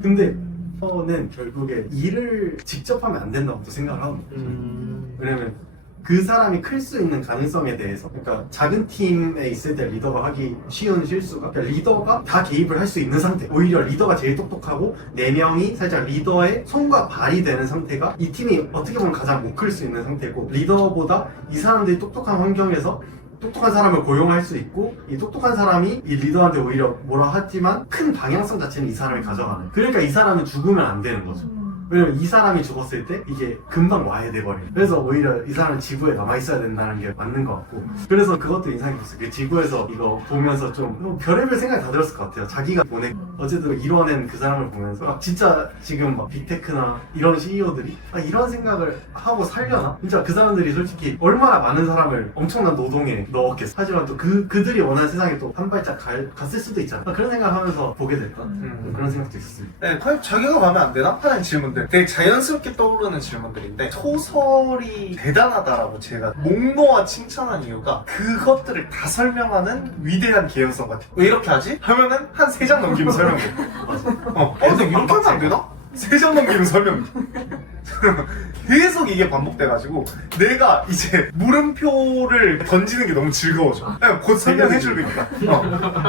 근데 저는 결국에 일을 직접 하면 안 된다고 또 생각을 하거든요. 왜냐면 그 사람이 클 수 있는 가능성에 대해서 그러니까 작은 팀에 있을 때 리더가 하기 쉬운 실수가 그러니까 리더가 다 개입을 할 수 있는 상태 오히려 리더가 제일 똑똑하고 4명이 살짝 리더의 손과 발이 되는 상태가 이 팀이 어떻게 보면 가장 못 클 수 있는 상태고 리더보다 이 사람들이 똑똑한 환경에서 똑똑한 사람을 고용할 수 있고 이 똑똑한 사람이 이 리더한테 오히려 뭐라 하지만 큰 방향성 자체는 이 사람이 가져가는 그러니까 이 사람은 죽으면 안 되는 거죠. 왜냐면 이 사람이 죽었을 때 이게 금방 와야 돼버려요. 그래서 오히려 이 사람은 지구에 남아있어야 된다는 게 맞는 것 같고 그래서 그것도 인상이 깊었어요. 그 지구에서 이거 보면서 좀 별의별 생각이 다 들었을 것 같아요. 자기가 보내 어쨌든 이뤄낸 그 사람을 보면서 진짜 지금 막 빅테크나 이런 CEO들이 이런 생각을 하고 살려나? 진짜 그 사람들이 솔직히 얼마나 많은 사람을 엄청난 노동에 넣었겠어. 하지만 또 그들이 원하는 세상에 또 한 발짝 갔을 수도 있잖아. 그런 생각하면서 보게 됐다. 그런 생각도 있었습니다. 네, 과연 자기가 가면 안 되나? 하는 질문들 되게 자연스럽게 떠오르는 질문들인데 소설이 대단하다라고 제가 목 놓아 칭찬한 이유가 그것들을 다 설명하는 위대한 개연성 같아요. 왜 이렇게 하지? 하면은 한 3장 넘기면 설명돼. 근데 이렇게 하면 안 되나? 3장 넘기면 설명돼. 계속 이게 반복돼가지고 내가 이제 물음표를 던지는 게 너무 즐거워져. 곧 설명해주니까.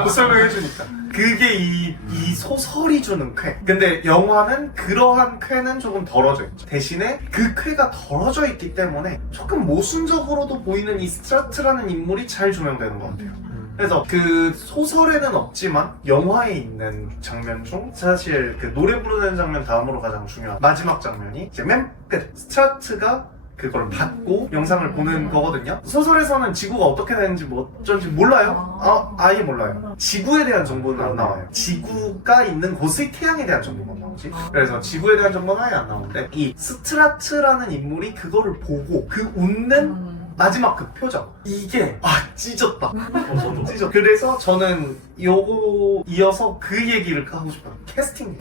곧 설명해주니까. 그게 이 소설이 주는 쾌. 근데 영화는 그러한 쾌는 조금 덜어져 있죠. 대신에 그 쾌가 덜어져 있기 때문에 조금 모순적으로도 보이는 이 스트라트라는 인물이 잘 조명되는 것 같아요. 그래서 그 소설에는 없지만 영화에 있는 장면 중 사실 그 노래 부르는 장면 다음으로 가장 중요한 마지막 장면이 이제 맨 끝 스트라트가 그걸 받고 영상을 보는 거거든요. 소설에서는 지구가 어떻게 되는지 뭐 어쩐지 몰라요. 아예 몰라요. 지구에 대한 정보는 안 나와요. 지구가 있는 곳의 태양에 대한 정보만 나오지. 그래서 지구에 대한 정보는 아예 안 나오는데 이 스트라트라는 인물이 그거를 보고 그 웃는 마지막 그 표정 이게 찢었다. 저도 찢었. 그래서 저는 요거 이어서 그 얘기를 하고 싶어요. 캐스팅.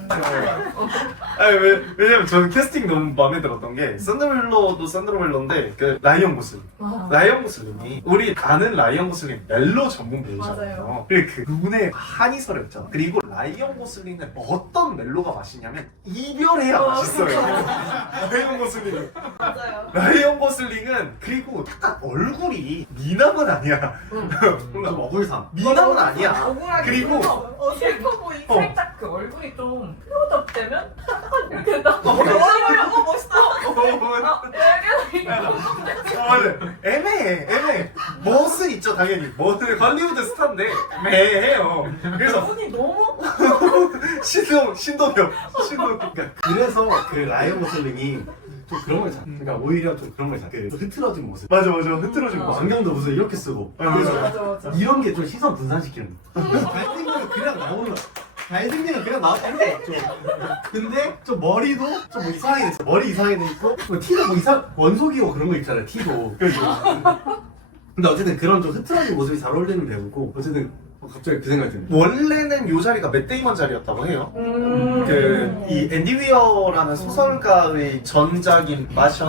왜냐면 저는 캐스팅 너무 마음에 들었던 게 샌드ler도 샌드ler인데 그 라이언 고슬링. 라이언 고슬링이 우리 아는 라이언 고슬링 멜로 전문 배우잖아요. 그리고 그 눈에 한이 서렸잖아. 그리고 라이언 고슬링은 어떤 멜로가 맛있냐면 이별해야 맛있어요. 라이언 고슬링은. 맞아요. 라이언 고슬링은 그리고 약간 얼굴이 미남은 아니야. 뭔가 어불상 미남은 아니야. 억울하게 그리고 슬퍼 보이게. 살짝 그 얼굴이 좀 클로즈업 되면 이렇게 나 멋있다. 맞아. 애매해. 멋은 있죠 당연히. 멋은 할리우드 스타인데 애매해요. 그래서 눈이 너무 신동엽. 그러니까 그래서 그 라이언 고슬링이 좀 그런 걸 그러니까 오히려 좀 그런 걸 그 흐트러진 모습 맞아 흐트러진 뭐 거. 안경도 무슨 이렇게 쓰고 그래서 맞아. 이런 게 좀 시선 분산시키는 거야. 잘생기면 그냥 나오는 거야. 잘생기면 그냥 나와 이런 거 맞죠. 근데 좀 머리도 좀 뭐 이상하게 됐어. 머리 이상하게 돼 있고 뭐 티도 뭐 원소기호 그런 거 있잖아요. 티도. 근데 어쨌든 그런 좀 흐트러진 모습이 잘 어울리는 배우고 어쨌든 갑자기 그 생각이 드네요. 원래는 이 자리가 맷 데이먼 자리였다고 해요. 이 앤디 위어라는 소설가의 전작인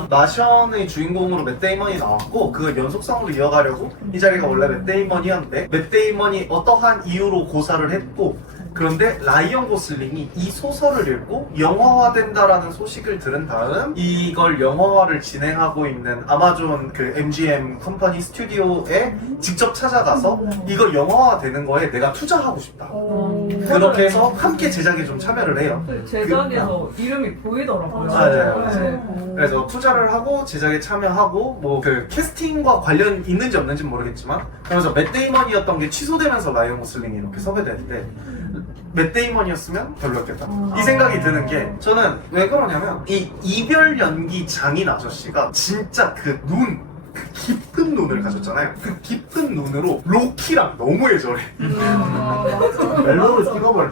마션의 주인공으로 맷 데이먼이 나왔고 그걸 연속성으로 이어가려고 이 자리가 원래 맷 데이먼이었는데 맷 데이먼이 어떠한 이유로 고사를 했고 그런데 라이언 고슬링이 이 소설을 읽고 영화화된다라는 소식을 들은 다음 이걸 영화화를 진행하고 있는 아마존 그 MGM 컴퍼니 스튜디오에 직접 찾아가서 이거 영화화되는 거에 내가 투자하고 싶다. 그렇게 해서 함께 제작에 좀 참여를 해요. 제작에서 이름이 보이더라고요. 맞아요. 네. 그래서 투자를 하고 제작에 참여하고 뭐 그 캐스팅과 관련 있는지 없는지 모르겠지만 그러면서 맷 데이먼이었던 게 취소되면서 라이언 고슬링이 이렇게 서게 되는데 맷 데이먼이었으면 별로였겠다. 이 생각이 드는 게 저는 왜 그러냐면 이 이별 연기 장인 아저씨가 진짜 그 눈, 그 깊 깊은 눈을 가졌잖아요. 그 깊은 눈으로 로키랑 너무 애절해. 멜로를 찍어버려.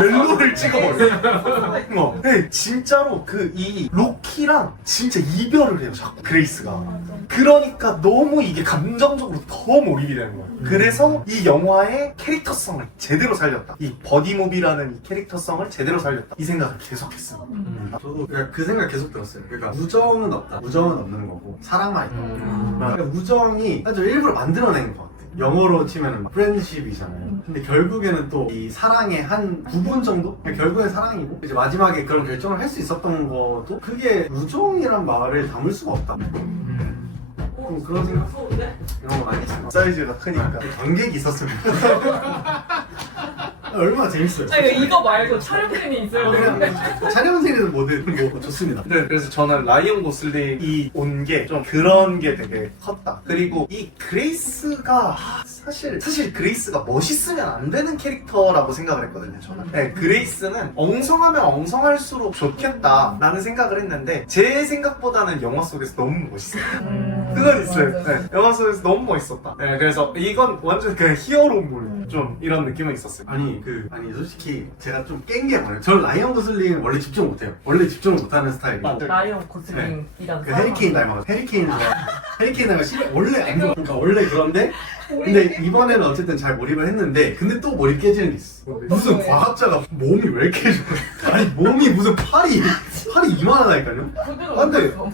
멜로를 찍어버려. 네, 진짜로 이 로키랑 진짜 이별을 해요, 자꾸 그레이스가. 그러니까 너무 이게 감정적으로 더 몰입이 되는 거예요. 그래서 이 영화의 캐릭터성을 제대로 살렸다. 이 버디무비라는 이 캐릭터성을 제대로 살렸다. 이 생각을 계속했어요. 저도 그냥 그 생각 계속 들었어요. 그러니까 우정은 없다. 우정은 없는 거고 사랑만 있다. 그러니까 우정이 사실 일부러 만들어낸 것 같아요. 영어로 치면은 막 프렌드십이잖아요. 근데 결국에는 또 이 사랑의 한 부분 정도? 그냥 결국엔 사랑이고 이제 마지막에 그런 결정을 할 수 있었던 것도 그게 우정이란 말을 담을 수가 없다. 좀 그런 생각 이런 건 아니지만 사이즈가 크니까. 관객이 있었으면 얼마나 재밌어요. 이거 말고 촬영팀이 있어요. 그냥 촬영실에는 뭐든 뭐 좋습니다. 네, 그래서 저는 라이언 고슬링이 온 게 좀 그런 게 되게 컸다. 그리고 이 그레이스가 사실 그레이스가 멋있으면 안 되는 캐릭터라고 생각을 했거든요, 저는. 네, 그레이스는 엉성하면 엉성할수록 좋겠다라는 생각을 했는데 제 생각보다는 영화 속에서 너무 멋있어요. 그건 있어요. 네, 영화 속에서 너무 멋있었다. 네, 그래서 이건 완전 그 히어로물 좀 이런 느낌은 있었어요. 아니 솔직히 제가 좀 깬 게 많아요. 저는 라이언 고슬링은 원래 집중 못해요. 원래 집중을 못하는 스타일이고 라이언 고슬링이라는 그 해리케인 닮아서 해리케인 원래 안 좋아. 그러니까 원래 그런데 근데 이번에는 어쨌든 잘 몰입을 했는데 근데 또 몰입 깨지는 게 있어. 무슨 과학자가 몸이 왜 이렇게 좋아? 아니 몸이 무슨 팔이 이만하다니까요.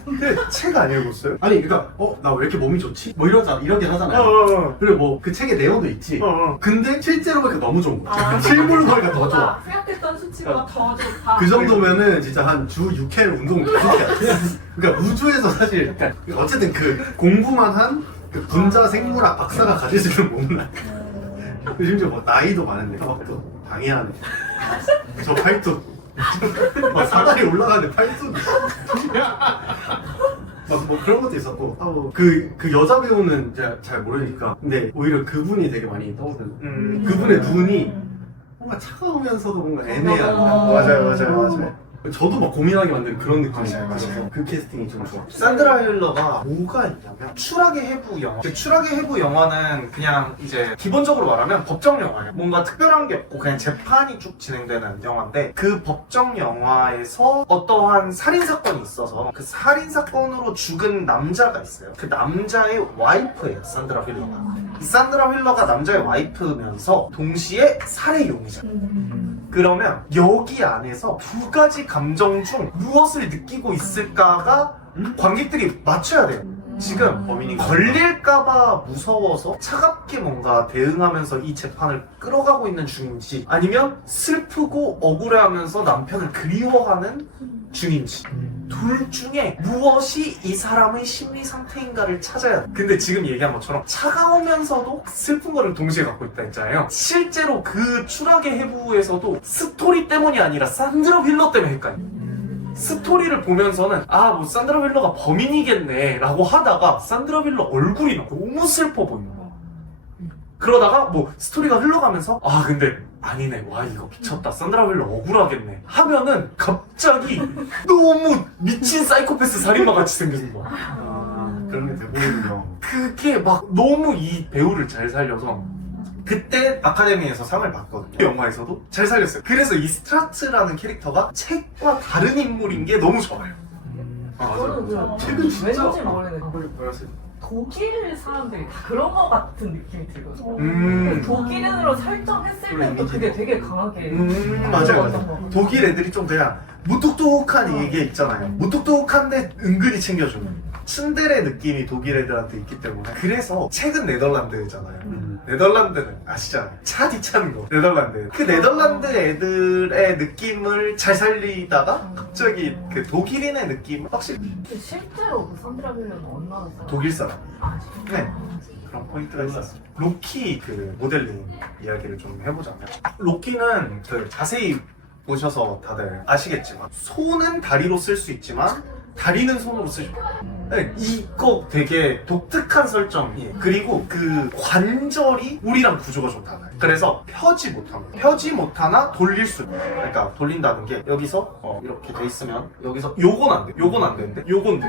근데 책 안 읽었어요? 아니 그러니까 나 왜 이렇게 몸이 좋지? 뭐 이러긴 하잖아요. 그리고 뭐 그 책의 내용도 있지. 근데 실제로 보니까 너무 좋은 거야. 실물로 보니까 더 좋아. 생각했던 수치보다 더 좋다. 그 정도면은 진짜 한 주 6회 운동 계속 해야 돼. 그러니까 우주에서 사실 어쨌든 그 공부만 한 그 분자 생물학 박사가 가질 수 있는 몸은 심지어 뭐 나이도 많은데 또 방해하네. 저 팔뚝 막 사다리 올라가는데 팔뚝 막 뭐 그런 것도 있었고 그 여자 배우는 제가 잘 모르니까 근데 오히려 그분이 되게 많이 떠오르는 그분의 눈이 뭔가 차가우면서도 뭔가 애매한 맞아요. 저도 막 고민하게 만드는 그런 느낌이 맞아요. 있어서 그 캐스팅이 좀 좋아. 산드라 힐러가 뭐가 있냐면 추락의 해부 영화. 그 추락의 해부 영화는 그냥 이제 기본적으로 말하면 법정 영화예요. 뭔가 특별한 게 없고 그냥 재판이 쭉 진행되는 영화인데 그 법정 영화에서 어떠한 살인 사건이 있어서 그 살인 사건으로 죽은 남자가 있어요. 그 남자의 와이프예요, 산드라 힐러가. 이 산드라 힐러가 남자의 와이프면서 동시에 살해 용의자. 그러면 여기 안에서 두 가지 감정 중 무엇을 느끼고 있을까가 관객들이 맞춰야 돼요. 지금 범인이 걸릴까봐 무서워서 차갑게 뭔가 대응하면서 이 재판을 끌어가고 있는 중인지 아니면 슬프고 억울해하면서 남편을 그리워하는 중인지 둘 중에 무엇이 이 사람의 심리 상태인가를 찾아야 돼. 근데 지금 얘기한 것처럼 차가우면서도 슬픈 거를 동시에 갖고 있다 했잖아요. 실제로 그 추락의 해부에서도 스토리 때문이 아니라 산드라 힐러 때문에 헷갈려요. 스토리를 보면서는 뭐 산드라 힐러가 범인이겠네 라고 하다가 산드라 힐러 얼굴이 너무 슬퍼 보이는 거야. 그러다가 뭐 스토리가 흘러가면서 근데 아니네, 와 이거 미쳤다, 산드라 힐러 억울하겠네 하면은 갑자기 너무 미친 사이코패스 살인마 같이 생겨진 거야. 그런 게 대부분이요. 그게 막 너무 이 배우를 잘 살려서 그때 아카데미에서 상을 받거든요. 영화에서도 잘 살렸어요. 그래서 이 스트라트라는 캐릭터가 책과 다른 인물인 게 너무 좋아요. 저는 책은 진짜 왠지 모르겠는데 독일 사람들이 다 그런 거 같은 느낌이 들거든요. 독일인으로 설정했을 때도 그게 되게 강하게 맞아요. 독일 애들이 좀 그냥 무뚝뚝한 얘기 있잖아요. 무뚝뚝한데 은근히 챙겨주는 츤데레 느낌이 독일 애들한테 있기 때문에. 그래서 책은 네덜란드잖아요. 네덜란드는 아시잖아요. 차 뒤차는 거. 네덜란드. 그 네덜란드 애들의 느낌을 잘 살리다가 갑자기 그 독일인의 느낌 확실히. 실제로 그 산드라 힐러는 어느 나라 사람? 독일 사람. 네. 그런 포인트가 있었어요. 로키 그 모델링 이야기를 좀 해보자면, 로키는 그 자세히 보셔서 다들 아시겠지만 손은 다리로 쓸 수 있지만 다리는 손으로 쓰죠. 네, 이거 되게 독특한 설정이에요. 그리고 그 관절이 우리랑 구조가 좀 달라요. 그래서 펴지 못합니다. 펴지 못하나 돌릴 수 있어요. 그러니까 돌린다는 게 여기서 이렇게 돼 있으면 여기서 요건 안 돼. 요건 안 되는데 요건 돼.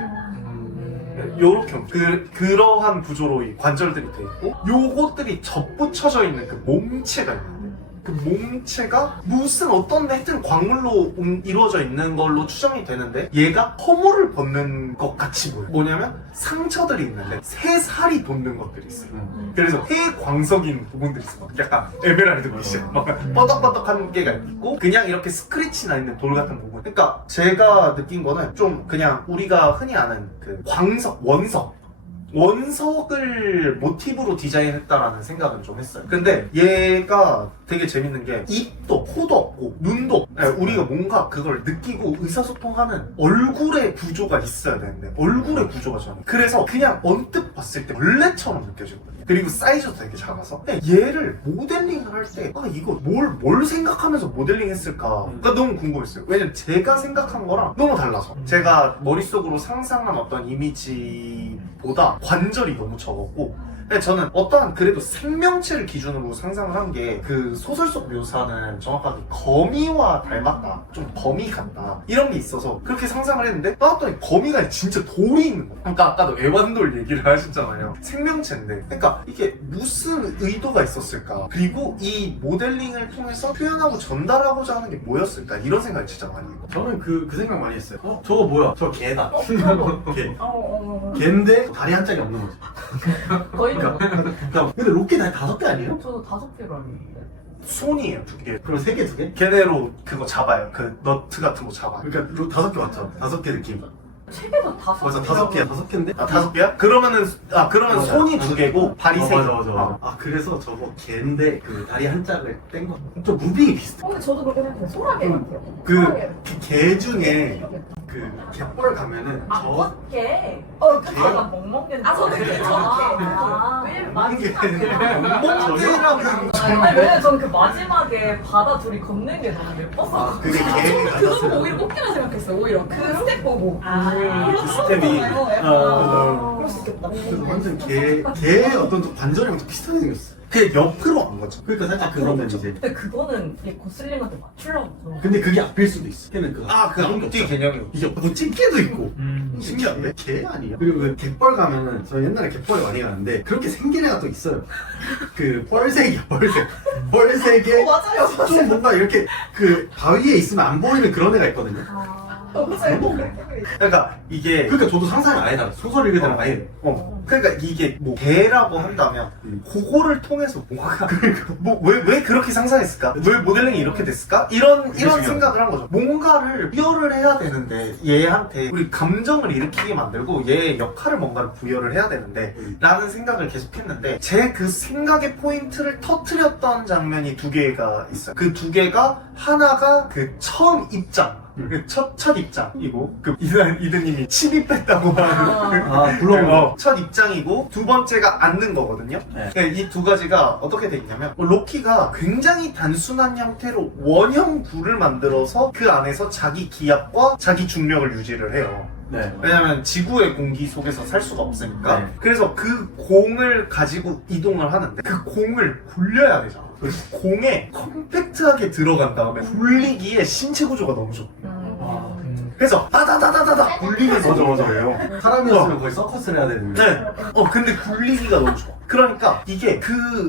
요렇게 그러한 구조로 이 관절들이 돼 있고 요것들이 접붙여져 있는 그 몸체가 있는데 그 몸체가 무슨 어떤 하여튼 광물로 이루어져 있는 걸로 추정이 되는데 얘가 허물을 벗는 것 같이 보여요. 뭐냐면 상처들이 있는데 새살이 돋는 것들이 있어요. 그래서 해광석인 부분들이 있어요. 약간 에메랄드 빛이야. 막 뻐덕뻐덕한 게가 있고 그냥 이렇게 스크래치 나 있는 돌 같은 부분. 그러니까 제가 느낀 거는 좀 그냥 우리가 흔히 아는 그 광석, 원석을 모티브로 디자인했다라는 생각은 좀 했어요. 근데 얘가 되게 재밌는 게 입도, 코도 없고 눈도 없고 우리가 뭔가 그걸 느끼고 의사소통하는 얼굴의 구조가 있어야 되는데 얼굴의 구조가 전혀 그래서 그냥 언뜻 봤을 때 벌레처럼 느껴지거든요. 그리고 사이즈도 되게 작아서 근데 얘를 모델링을 할 때 이거 뭘 생각하면서 모델링 했을까 가 너무 궁금했어요. 왜냐면 제가 생각한 거랑 너무 달라서 제가 머릿속으로 상상한 어떤 이미지보다 관절이 너무 적었고 근데 저는 어떠한 그래도 생명체를 기준으로 상상을 한 게 그 소설 속 묘사는 정확하게 거미와 닮았다 좀 거미 같다 이런 게 있어서 그렇게 상상을 했는데 나왔더니 거미가 진짜 돌이 있는 거야. 그러니까 아까도 애완돌 얘기를 하셨잖아요. 생명체인데 그러니까 이게 무슨 의도가 있었을까 그리고 이 모델링을 통해서 표현하고 전달하고자 하는 게 뭐였을까 이런 생각을 진짜 많이 해요. 저는 그 생각 많이 했어요. 저거 뭐야? 저 개다. 개. 어. 개인데 다리 한 짝이 없는 거지. 거의 그러니까 근데 로켓 다리 5개 아니에요? 저도 5개로 알고 손이에요 2개. 그럼 3개, 2개? 걔네로 그거 잡아요. 그 너트 같은 거 잡아요. 그러니까 5개 맞죠? 5개 느낌. 책에도 5개. 맞아, 5개야. 5개인데? 아 5개야? 그러면 맞아. 손이 2개고 발이 3개. 맞아. 그래서 저거 개인데 그 다리 한 짝을 뗀 거. 좀 무빙이 비슷해. 근데 저도 그렇게 생각해요. 소라게 같아요. 그 개 중에 그 갯벌 가면은 저 게. 게? 제가 못 먹겠는데. 저는 게, 저는 게. 왜 마지막에 멍때랑 그 아니 왜냐면 저는 그 마지막에 바다 둘이 걷는 게 너무 예뻤어. 그게 개 그거 보고 같았어요. 오히려 꽃게라 생각했어요. 오히려 그 스텝 보고. 그 스텝이 그럴 수 있겠다. 그래서 완전 개의 어떤 좀 관절이랑 좀 비슷하게 생겼어. 그게 옆으로 간 거죠. 그러니까 살짝 그러면 이제 근데 그거는 이 고슬링한테 맞추려고 그런 거. 근데 그게 앞일 수도 있어. 걔는 그 앞뒤 개념이 이게 뭐 찜개도 있고 신기한데? 개 아니야? 그리고 그 갯벌 가면은 저 옛날에 갯벌에 많이 가는데 그렇게 생긴 애가 또 있어요. 그 뻘새기야 뻘새게 맞아요. 좀 뭔가 이렇게 그 바위에 있으면 안 보이는 그런 애가 있거든요. 맞아요. 그러니까 이게 그러니까 저도 상상이 아예 달라. 소설 읽을 때랑 아예. 그러니까 이게 뭐 개라고 한다면 그거를 통해서 뭔가 왜 그렇게 상상했을까? 왜 모델링이 이렇게 됐을까? 이런 중요하다. 생각을 한 거죠. 뭔가를 부여를 해야 되는데 얘한테 우리 감정을 일으키게 만들고 얘의 역할을 뭔가를 부여를 해야 되는데 라는 생각을 계속 했는데 제 그 생각의 포인트를 터트렸던 장면이 2개가 있어요. 그 2개가 하나가 그 처음 입장 그 첫 입장이고 그 이드님이 침입했다고 하는 불러온 첫 입장이고 두 번째가 앉는 거거든요. 네. 이 두 가지가 어떻게 돼 있냐면 로키가 굉장히 단순한 형태로 원형 굴을 만들어서 그 안에서 자기 기압과 자기 중력을 유지를 해요. 네. 왜냐면 지구의 공기 속에서 살 수가 없으니까. 네. 그래서 그 공을 가지고 이동을 하는데 그 공을 굴려야 되잖아. 그 공에 컴팩트하게 들어간 다음에 굴리기에 신체 구조가 너무 좋아. 그래서 다다다다다다 굴리면서 맞아요. 사람이었으면 거의 서커스를 해야 되는데. 네. 근데 굴리기가 너무 좋아. 그러니까 이게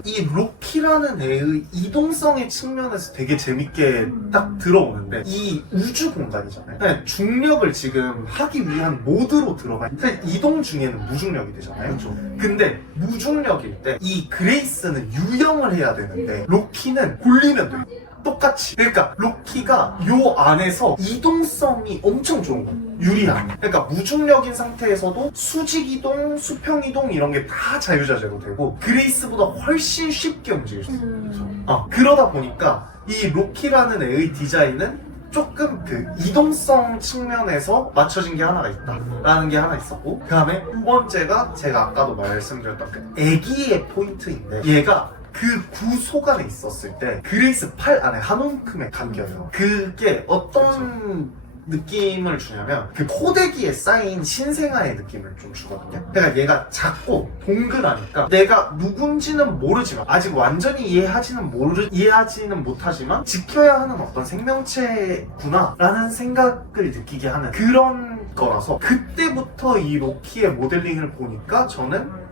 이 로키라는 애의 이동성의 측면에서 되게 재밌게 딱 들어오는데 이 우주 공간이잖아요. 네, 중력을 지금 하기 위한 모드로 들어가 있는데 이동 중에는 무중력이 되잖아요. 근데 무중력일 때 이 그레이스는 유영을 해야 되는데 로키는 굴리면 돼요. 똑같이. 그러니까 로키가 요 안에서 이동성이 엄청 좋은 거예요. 유리한. 그러니까 무중력인 상태에서도 수직 이동, 수평 이동 이런 게 다 자유자재로 되고 그레이스보다 훨씬 쉽게 움직일 수 있어요. 그러다 보니까 이 로키라는 애의 디자인은 조금 그 이동성 측면에서 맞춰진 게 하나가 있다라는 게 하나 있었고 그 다음에 두 번째가 제가 아까도 말씀드렸던 그 애기의 포인트인데 얘가 그 구속 안에 있었을 때 그레이스 팔 안에 한 움큼에 감겨요. 그게 어떤 느낌을 주냐면 그 포대기에 쌓인 신생아의 느낌을 좀 주거든요. 그러니까 얘가 작고 동그라니까 내가 누군지는 모르지만 아직 완전히 이해하지는 못하지만 지켜야 하는 어떤 생명체구나 라는 생각을 느끼게 하는 그런 거라서 그때부터 이 로키의 모델링을 보니까 저는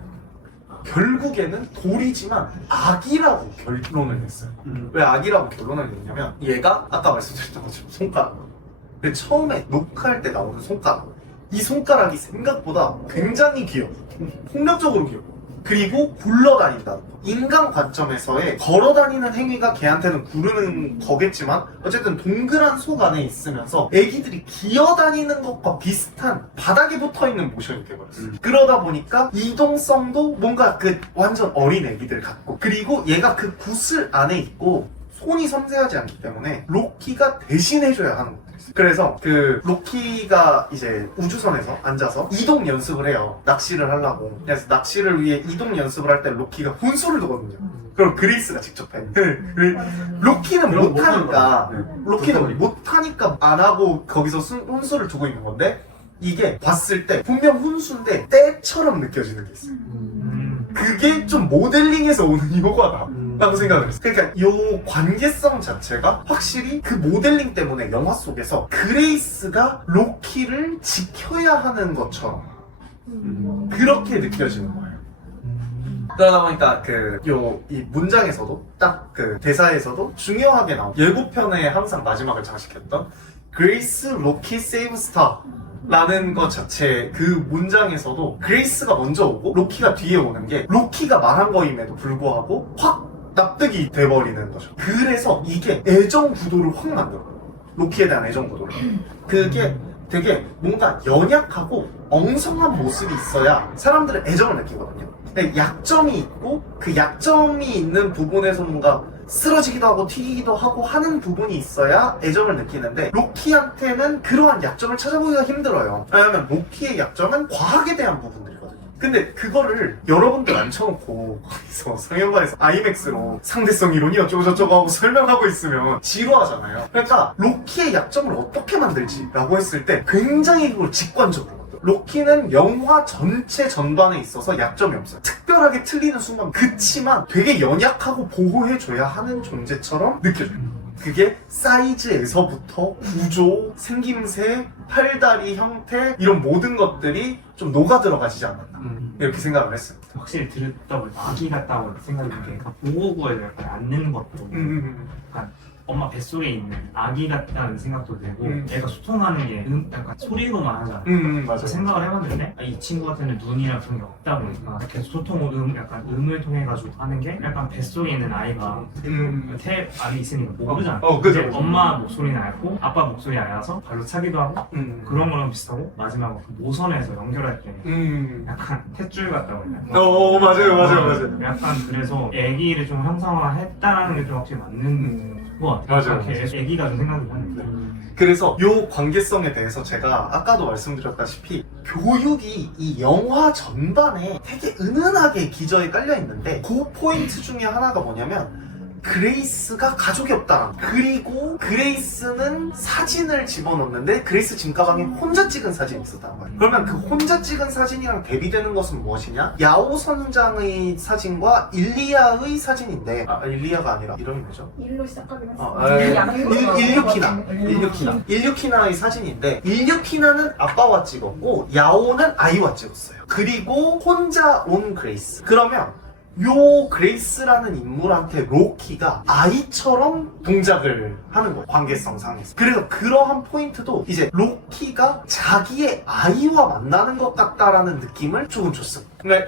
결국에는 돌이지만 악이라고 결론을 냈어요. 왜 악이라고 결론을 냈냐면 얘가 아까 말씀드렸던 것처럼 손가락, 근데 처음에 녹화할 때 나오는 손가락, 이 손가락이 생각보다 굉장히 귀여워. 폭력적으로 귀여워. 그리고 굴러다닌다는 거. 인간 관점에서의 걸어다니는 행위가 걔한테는 구르는 거겠지만 어쨌든 동그란 속 안에 있으면서 애기들이 기어다니는 것과 비슷한 바닥에 붙어있는 모션이 돼버렸어요. 그러다 보니까 이동성도 뭔가 그 완전 어린 애기들 같고, 그리고 얘가 그 구슬 안에 있고 손이 섬세하지 않기 때문에 로키가 대신해줘야 하는 것도 있어요. 그래서 그 로키가 이제 우주선에서 앉아서 이동 연습을 해요. 낚시를 하려고. 그래서 낚시를 위해 이동 연습을 할 때 로키가 혼수를 두거든요. 그럼 그레이스가 직접 해. 로키는 그럼 못하니까 못하는 로키는 못하니까 안 하고 거기서 혼수를 두고 있는 건데, 이게 봤을 때 분명 혼수인데 때처럼 느껴지는 게 있어요. 그게 좀 모델링에서 오는 효과다 라고 생각을 했어요. 그러니까 이 관계성 자체가 확실히 그 모델링 때문에 영화 속에서 그레이스가 로키를 지켜야 하는 것처럼 그렇게 느껴지는 거예요. 그러다 보니까 이 문장에서도 딱 그 대사에서도 중요하게 나온 예고편에 항상 마지막을 장식했던 그레이스 로키 세이브 스타 라는 것 자체, 그 문장에서도 그레이스가 먼저 오고 로키가 뒤에 오는 게 로키가 말한 거임에도 불구하고 확 납득이 돼버리는 거죠. 그래서 이게 애정 구도를 확 만들어요. 로키에 대한 애정 구도를. 그게 되게 뭔가 연약하고 엉성한 모습이 있어야 사람들은 애정을 느끼거든요. 근데 약점이 있고 그 약점이 있는 부분에서 뭔가 쓰러지기도 하고 튀기기도 하고 하는 부분이 있어야 애정을 느끼는데, 로키한테는 그러한 약점을 찾아보기가 힘들어요. 왜냐면 로키의 약점은 과학에 대한 부분들이거든요. 근데 그거를 여러분들 앉혀놓고 거기서 상영관에서 아이맥스로 상대성 이론이 어쩌고저쩌고 하고 설명하고 있으면 지루하잖아요. 그러니까 로키의 약점을 어떻게 만들지 라고 했을 때 굉장히 그걸 직관적으로, 로키는 영화 전체 전반에 있어서 약점이 없어요. 특별하게 틀리는 순간 그치만 되게 연약하고 보호해줘야 하는 존재처럼 느껴져요. 그게 사이즈에서부터 구조, 생김새, 팔다리 형태 이런 모든 것들이 좀 녹아 들어가지 않았나 이렇게 생각을 했어요. 확실히 들었다 보니까 아기 같다고 생각이 드는 게 보호구에 약간 앉는 것도 약간 엄마 뱃속에 있는 아기 같다는 생각도 들고, 얘가 소통하는 게 약간 소리로만 하잖아요. 맞아요. 그래서 생각을 해봤는데 이 친구 같은 누니랑 그런 게 없다 보니까 계속 소통을 약간 음을 통해 가지고 하는 게 약간 뱃속에 있는 아이가 태 알이 있으니까 모르잖아. 그죠, 근데 그죠. 엄마 목소리는 알고 아빠 목소리 알아서 발로 차기도 하고 그런 거랑 비슷하고, 마지막으로 그 노선에서 연결할 때 약간 탯줄 같다고 해야 되나? 맞아요. 약간 그래서 애기를 좀 형상화했다라는 게 좀 확실히 맞는 것 같아요. 맞아요. 애기가 좀 생각이 나는데. 그래서 이 관계성에 대해서 제가 아까도 말씀드렸다시피 교육이 이 영화 전반에 되게 은은하게 기저에 깔려 있는데, 그 포인트 중에 하나가 뭐냐면 그레이스가 가족이 없다라는 거. 그리고 그레이스는 사진을 집어넣는데 그레이스 짐가방에 혼자 찍은 사진이 있었다는 거예요. 그러면 그 혼자 찍은 사진이랑 대비되는 것은 무엇이냐? 야오 선장의 사진과 일리아의 사진인데, 일리아가 아니라 이름이 뭐죠? 일로 시작하긴 했어요. 일류키나의 사진인데, 일류키나는 아빠와 찍었고 야오는 아이와 찍었어요. 그리고 혼자 온 그레이스. 그러면 요 그레이스라는 인물한테 로키가 아이처럼 동작을 하는 거예요. 관계성 상에서. 그래서 그러한 포인트도 이제 로키가 자기의 아이와 만나는 것 같다라는 느낌을 조금 줬어요. 근데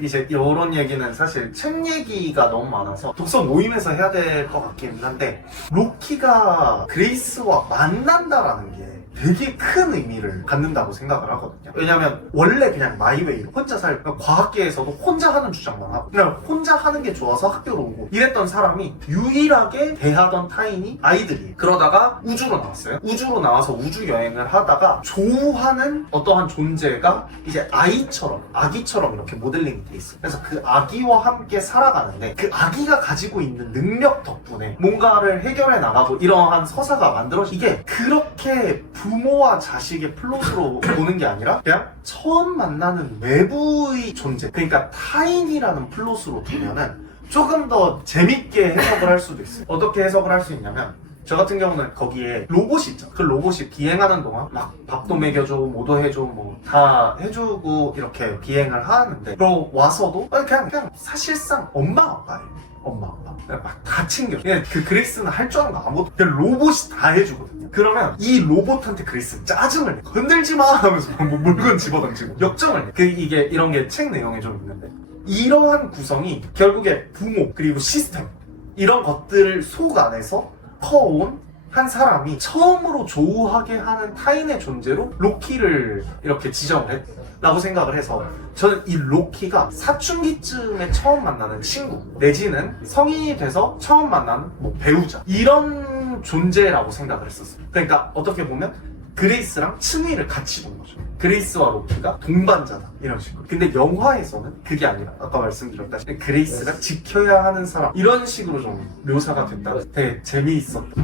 이제 요런 얘기는 사실 책 얘기가 너무 많아서 독서 모임에서 해야 될 것 같긴 한데, 로키가 그레이스와 만난다라는 게 되게 큰 의미를 갖는다고 생각을 하거든요. 왜냐면 원래 그냥 마이웨이로 혼자 과학계에서도 혼자 하는 주장만 하고 그냥 혼자 하는 게 좋아서 학교로 오고 이랬던 사람이 유일하게 대하던 타인이 아이들이. 그러다가 우주로 나왔어요. 우주로 나와서 우주 여행을 하다가 조우하는 어떠한 존재가 이제 아기처럼 이렇게 모델링이 돼 있어요. 그래서 그 아기와 함께 살아가는데, 그 아기가 가지고 있는 능력 덕분에 뭔가를 해결해 나가고 이러한 서사가 만들어지게, 그렇게 부모와 자식의 플롯으로 보는 게 아니라 그냥 처음 만나는 외부의 존재, 그러니까 타인이라는 플롯으로 두면은 조금 더 재밌게 해석을 할 수도 있어요. 어떻게 해석을 할 수 있냐면 저 같은 경우는 거기에 로봇이 있죠. 그 로봇이 비행하는 동안 막 밥도 먹여줘, 뭐도 해줘, 뭐 다 해주고 이렇게 비행을 하는데 그러고 와서도 그냥 사실상 엄마 아빠예요. 엄마 아빠 막 다 챙겨. 그냥 그 그레이스는 할 줄 아는 거 아무것도 그냥 로봇이 다 해주거든요. 그러면 이 로봇한테 그레이스는 짜증을 내. 건들지 마 하면서 뭐 물건 집어던지고 역정을 내. 이게 이런 게 책 내용에 좀 있는데 이러한 구성이 결국에 부모 그리고 시스템 이런 것들 속 안에서 커온 한 사람이 처음으로 조우하게 하는 타인의 존재로 로키를 이렇게 지정을 했다고 생각을 해서 저는 이 로키가 사춘기쯤에 처음 만나는 친구 내지는 성인이 돼서 처음 만나는 뭐 배우자 이런 존재라고 생각을 했었어요. 그러니까 어떻게 보면 그레이스랑 층위를 같이 본 거죠. 그레이스와 로키가 동반자다 이런 식으로. 근데 영화에서는 그게 아니라 아까 말씀드렸다시피 그레이스가 지켜야 하는 사람 이런 식으로 좀 묘사가 됐다. 되게 재미있었다.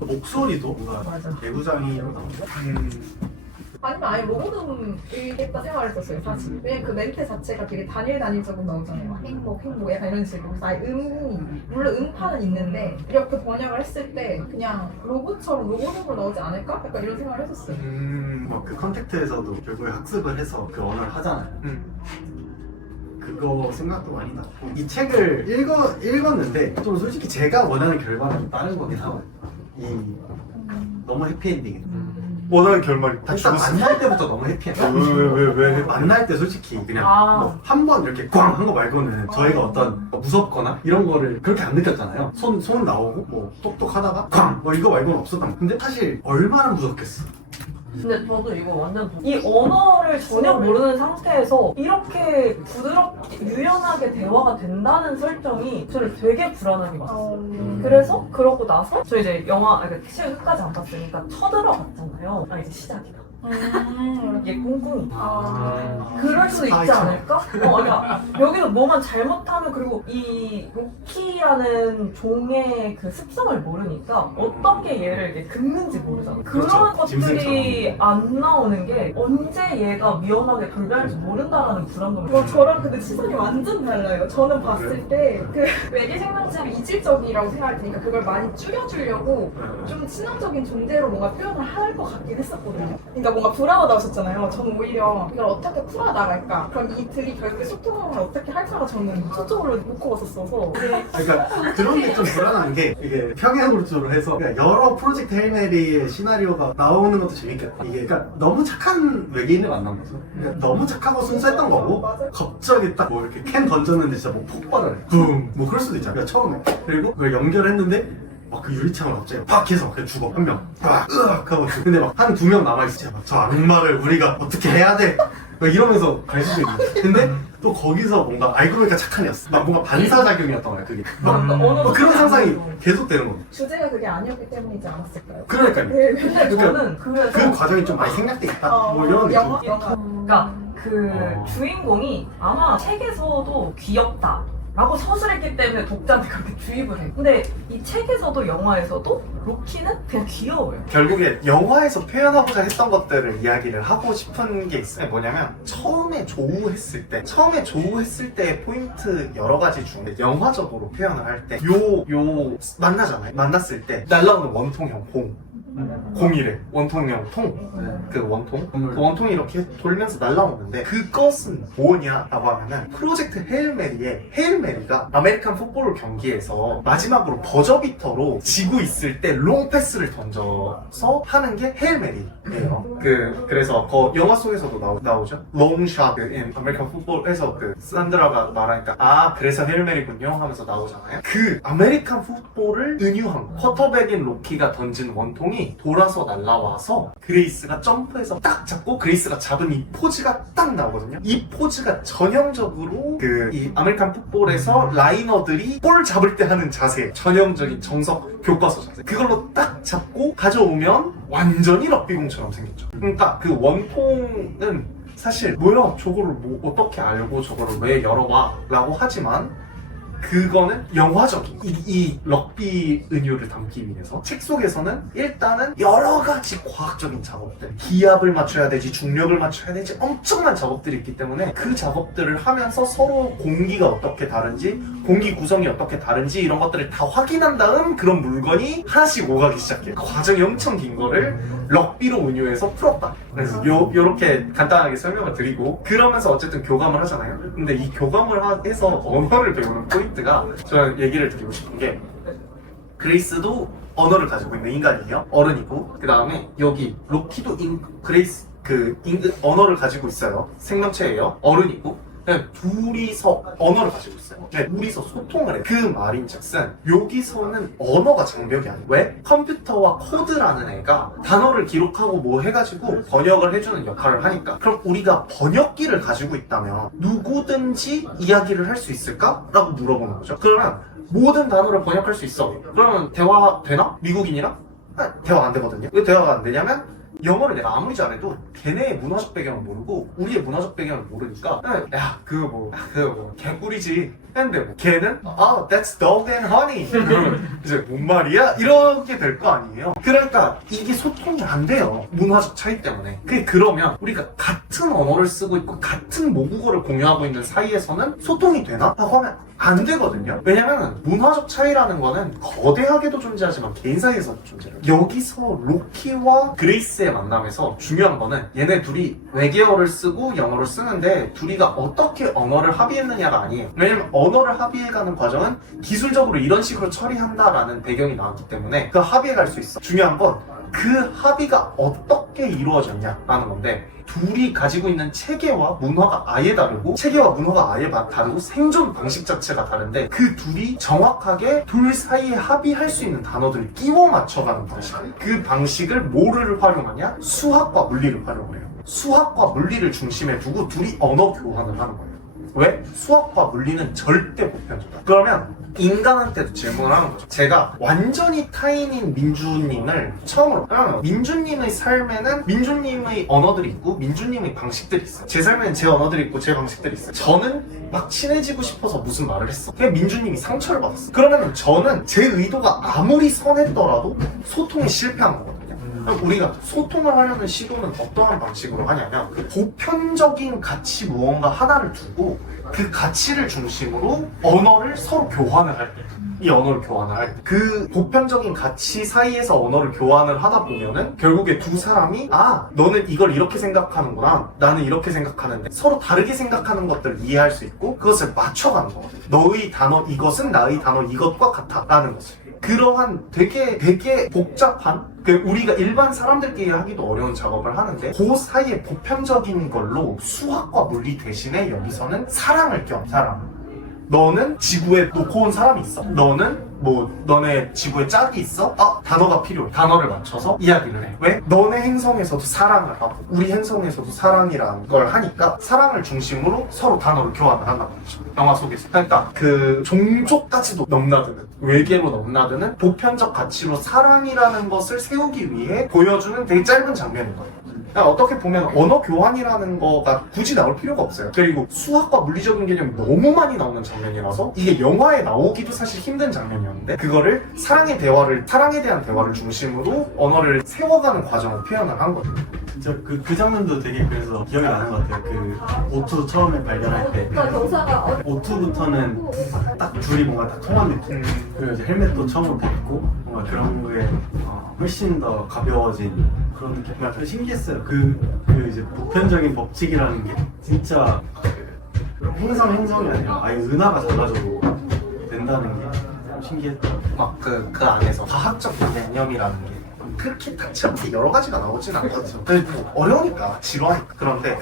목소리도 뭔가 맞아. 배우장이랑 나오죠? 아니면 아예 로고듬이겠다 생각을 했었어요, 사실. 왜냐면 그 멘트 자체가 되게 단일적으로 나오잖아요. 행복, 약간 이런 식으로. 그래서 아예 물론 음파는 있는데, 이렇게 번역을 했을 때 그냥 로봇처럼 로고듬으로 나오지 않을까? 약간 이런 생각을 했었어요. 그 컨택트에서도 결국에 학습을 해서 그 언어를 하잖아요. 그거 생각도 많이 났고 이 책을 읽었는데 좀 솔직히 제가 원하는 결과는 좀 다른 거긴 하거든요. 너무 해피엔딩이다. 원하는 결말이 다 일단 죽었어. 만날 때부터 너무 해피했다. 왜? 만날 때 솔직히 그냥 아. 뭐 한 번 이렇게 꽝 한 거 말고는 저희가 어떤 무섭거나 이런 거를 그렇게 안 느꼈잖아요. 손 나오고 뭐 똑똑하다가 꽝 뭐 이거 말고는 없었단 말이에요. 근데 사실 얼마나 무섭겠어. 근데 저도 이거 완전 이 언어를 전혀 모르는 상태에서 이렇게 부드럽게 유연하게 대화가 된다는 설정이 저를 되게 불안하게 봤어요. 그래서 그러고 나서 저 이제 영화 시간 끝까지 안 봤으니까 쳐들어갔잖아요. 아 이제 시작이다. 이게 꿍꿍이. 그럴 수 있지 않을까? 그러니까 여기서 뭐만 잘못하면 그리고 이 로키라는 종의 그 습성을 모르니까 어떻게 얘를 이렇게 긁는지 모르잖아. 그런 그렇죠. 것들이 안 나오는 게 언제 얘가 위험하게 돌변할지 모른다라는 불안감이 저랑 근데 시선이 완전 달라요. 저는 봤을 때 그 외계 생명체가 이질적이라고 생각할 테니까 그걸 많이 줄여주려고 좀 친화적인 존재로 뭔가 표현을 할 것 같긴 했었거든요. 그러니까 뭔가 불안하다 하셨잖아요. 저는 오히려 이걸 어떻게 풀어나갈까? 그럼 이들이 결국에 소통을 어떻게 할까가 저는 초점으로 놓고 봤었어서. 그러니까 그런 게 좀 불안한 게 이게 평행으로 해서 그냥 여러 프로젝트 헬메리의 시나리오가 나오는 것도 재밌겠다. 이게 그러니까 너무 착한 외계인을 만난 거죠. 그러니까 너무 착하고 순수했던 거고 갑자기 딱 뭐 이렇게 캔 던졌는데 진짜 뭐 폭발을 해. 붐! 뭐 그럴 수도 있잖아. 그러니까 처음에. 그리고 그걸 연결했는데 막 그 유리창을 갑자기 팍 해서 그냥 죽어. 한 명. 팍! 으악! 하고 죽어. 근데 막 한 두 명 남아있어. 저 악마를 우리가 어떻게 해야 돼? 막 이러면서 갈 수도 있는 거야. 근데 또 거기서 뭔가 알고 보니까 착한 애였어. 막 뭔가 반사작용이었던 거야, 그게. 막 그런 상상이 계속 되는 거야. 주제가 그게 아니었기 때문이지 않았을까요? 그러니까요. 근데 저는 그 그래서 과정이 좀 많이 생략돼 있다. 뭐 이런 느낌. 그러니까 그 주인공이 아마 책에서도 귀엽다 라고 서술했기 때문에 독자한테 그렇게 주입을 해. 근데 이 책에서도 영화에서도 로키는 그냥 귀여워요. 결국에 영화에서 표현하고자 했던 것들을 이야기를 하고 싶은 게 있어요. 뭐냐면 처음에 조우했을 때의 포인트 여러 가지 중에 영화적으로 표현을 할 때 만나잖아요. 만났을 때 날라오는 원통형 공이래. 원통형 그 원통이 이렇게 돌면서 날라오는데 그것은 뭐냐라고 하면은 프로젝트 헤일메리의 헤일메리가 아메리칸 풋볼 경기에서 마지막으로 버저비터로 지고 있을 때 롱패스를 던져서 하는 게 헤일메리예요. 그래서 영화 속에서도 나오죠. 롱샷 인 아메리칸 풋볼에서 그 산드라가 말하니까 그래서 헤일메리군요 하면서 나오잖아요. 그 아메리칸 풋볼을 은유한 쿼터백인 로키가 던진 원통이 돌아서 날라와서 그레이스가 점프해서 딱 잡고 그레이스가 잡은 이 포즈가 딱 나오거든요. 이 포즈가 전형적으로 이 아메리칸 풋볼에서 라이너들이 볼 잡을 때 하는 자세, 전형적인 정석 교과서 자세. 그걸로 딱 잡고 가져오면 완전히 럭비공처럼 생겼죠. 그러니까 그 원통은 사실 뭐야 저거를 뭐 어떻게 알고 저거를 왜 열어봐 라고 하지만 그거는 영화적인 이 럭비 은유를 담기 위해서 책 속에서는 일단은 여러 가지 과학적인 작업들, 기압을 맞춰야 되지, 중력을 맞춰야 되지, 엄청난 작업들이 있기 때문에 그 작업들을 하면서 서로 공기가 어떻게 다른지, 공기 구성이 어떻게 다른지 이런 것들을 다 확인한 다음 그런 물건이 하나씩 오가기 시작해요. 그 과정이 엄청 긴 거를 럭비로 은유해서 풀었다. 그래서 요렇게 간단하게 설명을 드리고, 그러면서 어쨌든 교감을 하잖아요. 근데 이 교감을 해서 언어를 배우는 포인트가, 저는 얘기를 드리고 싶은 게, 그레이스도 언어를 가지고 있는 인간이에요. 어른이고, 그 다음에 여기 로키도 언어를 가지고 있어요. 생명체예요. 어른이고, 그냥 둘이서 언어를 가지고 있어요. 네, 둘이서 소통을 해요. 그 말인즉슨 여기서는 언어가 장벽이 아니에요. 왜? 컴퓨터와 코드라는 애가 단어를 기록하고 뭐 해가지고 번역을 해주는 역할을 하니까. 그럼 우리가 번역기를 가지고 있다면 누구든지 이야기를 할 수 있을까? 라고 물어보는 거죠. 그러면 모든 단어를 번역할 수 있어. 그러면 대화 되나? 미국인이랑? 대화 안 되거든요. 왜 대화가 안 되냐면 영어를 내가 아무리 잘해도 걔네의 문화적 배경을 모르고 우리의 문화적 배경을 모르니까, 야 그거 뭐 개꿀이지 했는데, 뭐 걔는 that's dog and honey 그러면 이제 뭔 말이야? 이렇게 될 거 아니에요. 그러니까 이게 소통이 안 돼요, 문화적 차이 때문에. 그러면 우리가 같은 언어를 쓰고 있고 같은 모국어를 공유하고 있는 사이에서는 소통이 되나? 라고 하면 안 되거든요. 왜냐면 문화적 차이라는 거는 거대하게도 존재하지만 개인 사이에서도 존재해요. 여기서 로키와 그레이스의 만남에서 중요한 거는 얘네 둘이 외계어를 쓰고 영어를 쓰는데 둘이가 어떻게 언어를 합의했느냐가 아니에요. 왜냐면 언어를 합의해가는 과정은 기술적으로 이런 식으로 처리한다라는 배경이 나왔기 때문에 그 합의해갈 수 있어. 중요한 건 그 합의가 어떻게 이루어졌냐라는 건데, 둘이 가지고 있는 체계와 문화가 아예 다르고, 체계와 문화가 아예 다르고, 생존 방식 자체가 다른데, 그 둘이 정확하게 둘 사이에 합의할 수 있는 단어들을 끼워 맞춰가는 방식. 그 방식을 뭐를 활용하냐? 수학과 물리를 활용을 해요. 수학과 물리를 중심에 두고 둘이 언어 교환을 하는 거예요. 왜? 수학과 물리는 절대 보편적이야. 그러면 인간한테도 질문을 하는 거죠. 제가 완전히 타인인 민주님을 처음으로, 민주님의 삶에는 민주님의 언어들이 있고 민주님의 방식들이 있어요. 제 삶에는 제 언어들이 있고 제 방식들이 있어요. 저는 막 친해지고 싶어서 무슨 말을 했어. 그냥 민주님이 상처를 받았어. 그러면 저는 제 의도가 아무리 선했더라도 소통에 실패한 거거든요. 우리가 소통을 하려는 시도는 어떠한 방식으로 하냐면, 보편적인 가치 무언가 하나를 두고 그 가치를 중심으로 언어를 서로 교환을 할 때, 이 언어를 교환을 할 때, 그 보편적인 가치 사이에서 언어를 교환을 하다 보면은 결국에 두 사람이 너는 이걸 이렇게 생각하는구나, 나는 이렇게 생각하는데 서로 다르게 생각하는 것들을 이해할 수 있고 그것을 맞춰가는 거거든요. 너의 단어 이것은 나의 단어 이것과 같아 라는 거죠. 그러한 되게 복잡한, 우리가 일반 사람들끼리 하기도 어려운 작업을 하는데, 그 사이에 보편적인 걸로 수학과 물리 대신에 여기서는 사랑을 껴. 사랑. 너는 지구에 놓고 온 사람이 있어. 너네 지구에 짝이 있어? 단어가 필요해. 단어를 맞춰서 이야기를 해. 왜? 너네 행성에서도 사랑을 하고 우리 행성에서도 사랑이라는 걸 하니까 사랑을 중심으로 서로 단어를 교환을 한다는 거죠. 영화 속에서. 그러니까 그 종족까지도 넘나드는, 외계로 넘나드는 보편적 가치로 사랑이라는 것을 세우기 위해 보여주는 되게 짧은 장면인 거예요. 어떻게 보면 언어 교환이라는 거가 굳이 나올 필요가 없어요. 그리고 수학과 물리적인 개념이 너무 많이 나오는 장면이라서 이게 영화에 나오기도 사실 힘든 장면이었는데, 그거를 사랑에 대한 대화를 중심으로 언어를 세워가는 과정을 표현을 한 거예요. 진짜 그 장면도 되게 그래서 기억이 나는 것 같아요. 그 오투 처음에 발견할 때, 오투부터는 딱 둘이 뭔가 딱 통한 느낌. 그리고 이제 헬멧도 처음으로 벗고 뭔가 그런 거에 훨씬 더 가벼워진 그런 느낌. 좀 신기했어요. 그 이제 보편적인 법칙이라는 게 진짜 행성이 아니라 아예 은하가 달라져도 된다는 게 참 신기했던. 막 그 안에서 과학적 개념이라는 게 그렇게 다채롭게 여러 가지가 나오진 않거든요. 그리고 어려우니까, 지루하니까. 그런데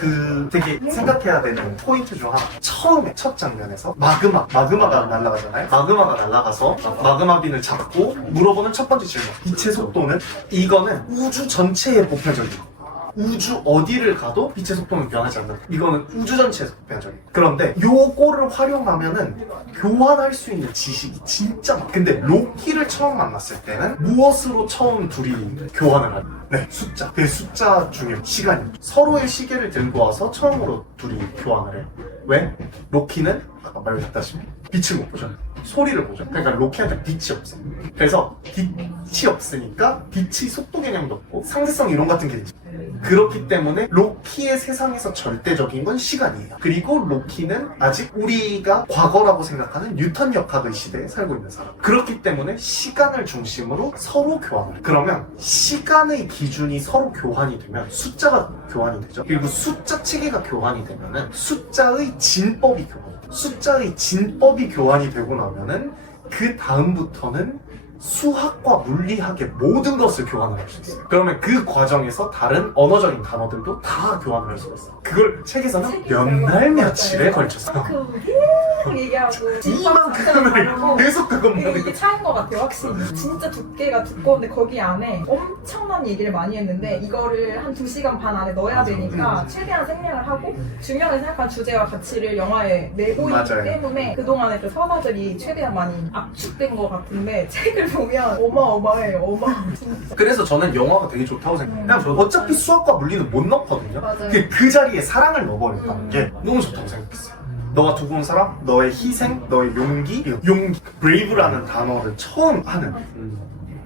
되게 생각해야 되는 포인트 중 하나. 처음에 첫 장면에서 마그마가 날아가잖아요. 마그마가 날아가서 마그마빈을 잡고 물어보는 첫 번째 질문. 빛의 속도는? 이거는 우주 전체의 보편적인 거. 우주 어디를 가도 빛의 속도는 변하지 않는다. 이거는 우주 전체에서 보편적인. 그런데 요거를 활용하면은 교환할 수 있는 지식이 진짜 많아. 근데 로키를 처음 만났을 때는 무엇으로 처음 둘이 교환을 하냐? 네, 숫자. 그 숫자 중에 시간이. 서로의 시계를 들고 와서 처음으로 둘이 교환을 해요. 왜? 로키는 아까 말했다시피 빛을 못 보잖아요. 소리를 보죠. 그러니까 로키한테 빛이 없어. 그래서 빛이 없으니까 빛의 속도 개념도 없고 상대성 이론 같은 게 있죠. 그렇기 때문에 로키의 세상에서 절대적인 건 시간이에요. 그리고 로키는 아직 우리가 과거라고 생각하는 뉴턴 역학의 시대에 살고 있는 사람. 그렇기 때문에 시간을 중심으로 서로 교환을. 그러면 시간의 기준이 서로 교환이 되면 숫자가 교환이 되죠. 그리고 숫자 체계가 교환이 되면은 숫자의 진법이 교환이 돼요. 숫자의 진법이 교환이 되고 나면은 그 다음부터는 수학과 물리학의 모든 것을 교환을 할 수 있어요. 그러면 그 과정에서 다른 언어적인 단어들도 다 교환을 할 수가 있어요. 그걸 책에서는 몇 날 며칠에 걸쳐서 계속 얘기하고 이만큼을 계속 그것만 이게 차이인 것 같아요, 확실히. 진짜 두께가 두꺼운데 거기 안에 엄청난 얘기를 많이 했는데 이거를 한 2시간 반 안에 넣어야 되니까 최대한 생략을 하고 중요하게 생각한 주제와 가치를 영화에 내고 있기 맞아요. 때문에 그동안에 그 서사들이 최대한 많이 압축된 것 같은데 책을 보면 어마어마해요, 진짜. 그래서 저는 영화가 되게 좋다고 생각해요. 그냥 저도 어차피 수학과 물리는 못 넣거든요. 맞아요. 그 자리에 사랑을 넣어버린다는 게 너무 좋다고 생각했어요. 너가 두고 온 사람, 너의 희생, 너의 용기, 브레이브라는 단어를 처음 하는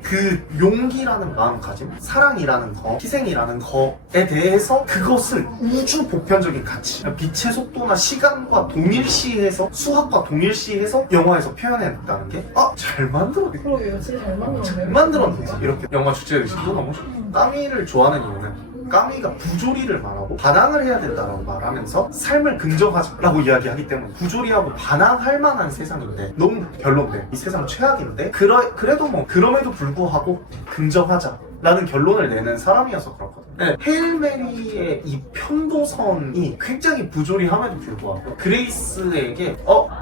그 용기라는 마음가짐, 사랑이라는 거, 희생이라는 거에 대해서 그것을 우주 보편적인 가치, 빛의 속도나 시간과 동일시해서 수학과 동일시해서 영화에서 표현해냈다는 게 잘 만들었네. 그러게요, 진짜 잘 만들었네요. 잘 만들었는지 이렇게 영화 주제 의식도 너무 좋아. 까미를 좋아하는 이유는 까미가 부조리를 말하고 반항을 해야 된다라고 말하면서 삶을 긍정하자라고 이야기하기 때문에 부조리하고 반항할 만한 세상인데 너무 별론데 이 세상 최악인데 그래도 뭐 그럼에도 불구하고 긍정하자라는 결론을 내는 사람이어서 그렇거든요. 네, 헤일 메리의 이 편도선이 굉장히 부조리함에도 불구하고 그레이스에게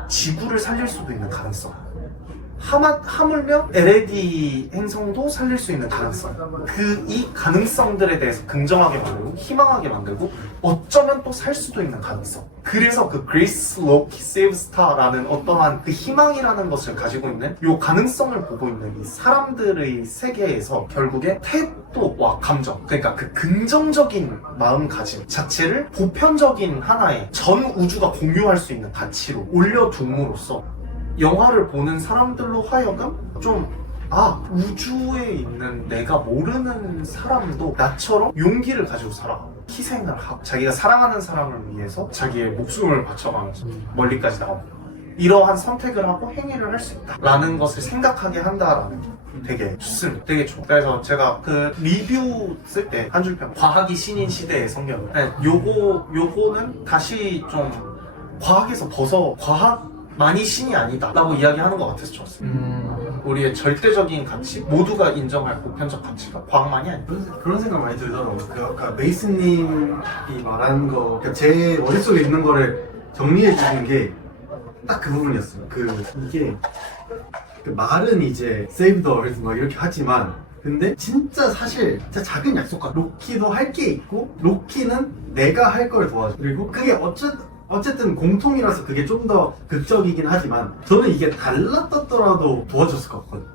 지구를 살릴 수도 있는 가능성, 하물며 LED 행성도 살릴 수 있는 가능성, 이 가능성들에 대해서 긍정하게 만들고 희망하게 만들고 어쩌면 또 살 수도 있는 가능성. 그래서 그 그레이스 로키 세이브 스타라는 어떠한 그 희망이라는 것을 가지고 있는 이 가능성을 보고 있는 이 사람들의 세계에서 결국에 태도와 감정, 그러니까 그 긍정적인 마음가짐 자체를 보편적인 하나의 전 우주가 공유할 수 있는 가치로 올려둠으로써 영화를 보는 사람들로 하여금 좀 우주에 있는 내가 모르는 사람도 나처럼 용기를 가지고 살아가고 희생을 하고 자기가 사랑하는 사람을 위해서 자기의 목숨을 바쳐가면서 멀리까지 나가고 이러한 선택을 하고 행위를 할 수 있다 라는 것을 생각하게 한다라는 게 되게 좋습니다. 되게 좋아. 그래서 제가 그 리뷰 쓸 때 한 줄평 과학이 신인 시대의 성경, 요거는 다시 좀 과학에서 과학만이 신이 아니다 라고 이야기하는 것 같아서 좋았어요. 우리의 절대적인 가치, 모두가 인정할 보편적 가치가 과학만이 아니다. 그런 생각 많이 들더라고요. 그 아까 메이스님이 말한 거, 그러니까 제 머릿속에 있는 거를 정리해 주는 게 딱 그 부분이었어요. 이게 그 말은 이제 Save the Earth 막 이렇게 하지만 근데 진짜 사실 진짜 작은 약속과 로키도 할 게 있고 로키는 내가 할 걸 도와줘. 그리고 그게 어쨌든 공통이라서 그게 좀 더 극적이긴 하지만 저는 이게 달랐더라도 도와줬을 것 같거든요.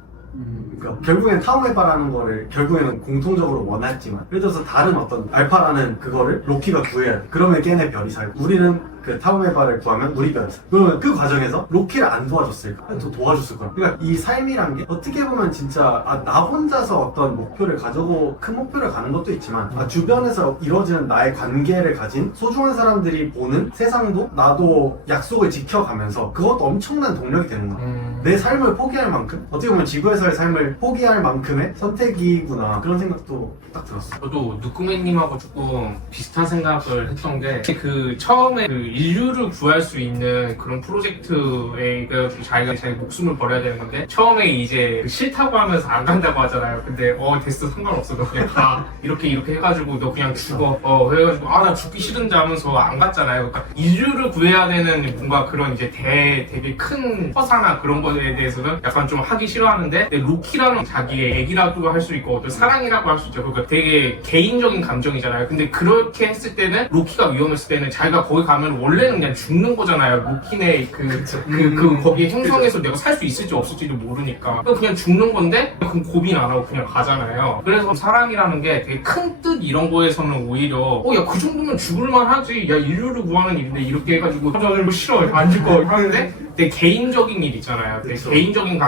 그러니까 결국엔 타움에바라는 거를 결국에는 공통적으로 원했지만 예를 들어서 다른 어떤 알파라는 그거를 로키가 구해야 돼. 그러면 걔네 별이 살고 우리는 그 타움에바를 구하면 우리 별이 살고 그러면 그 과정에서 로키를 안 도와줬을까? 또 도와줬을 거야. 그러니까 이 삶이란 게 어떻게 보면 진짜 나 혼자서 어떤 목표를 가지고 큰 목표를 가는 것도 있지만 주변에서 이루어지는 나의 관계를 가진 소중한 사람들이 보는 세상도 나도 약속을 지켜가면서 그것도 엄청난 동력이 되는 거야. 내 삶을 포기할 만큼 어떻게 보면 지구에서의 삶을 포기할 만큼의 선택이구나 그런 생각도 딱 들었어요. 저도 누꾸맨님하고 조금 비슷한 생각을 했던 게 그 처음에 그 인류를 구할 수 있는 그런 프로젝트에 자기 목숨을 버려야 되는 건데 처음에 이제 싫다고 하면서 안 간다고 하잖아요. 근데 됐어 상관없어 너 그냥 가 이렇게 해가지고 너 그냥 죽어 그래가지고 나 죽기 싫은데 하면서 안 갔잖아요. 그러니까 인류를 구해야 되는 뭔가 그런 이제 되게 큰 허사나 그런 거에 대해서는 약간 좀 하기 싫어하는데 로키라는 자기의 애기라고 할 수 있고 또 사랑이라고 할 수 있죠. 그러니까 되게 개인적인 감정이잖아요. 근데 그렇게 했을 때는 로키가 위험했을 때는 자기가 거기 가면 원래는 그냥 죽는 거잖아요. 로키네 거기 행성에서 내가 살 수 있을지 없을지도 모르니까 그냥 죽는 건데 그럼 고민 안 하고 그냥 가잖아요. 그래서 사랑이라는 게 되게 큰 뜻 이런 거에서는 오히려 야 그 정도면 죽을만 하지. 야 인류를 구하는 일인데 이렇게 해가지고 저는 뭐 싫어 안 죽어 하는데 내 개인적인 일 있잖아요. 내 그쵸. 개인적인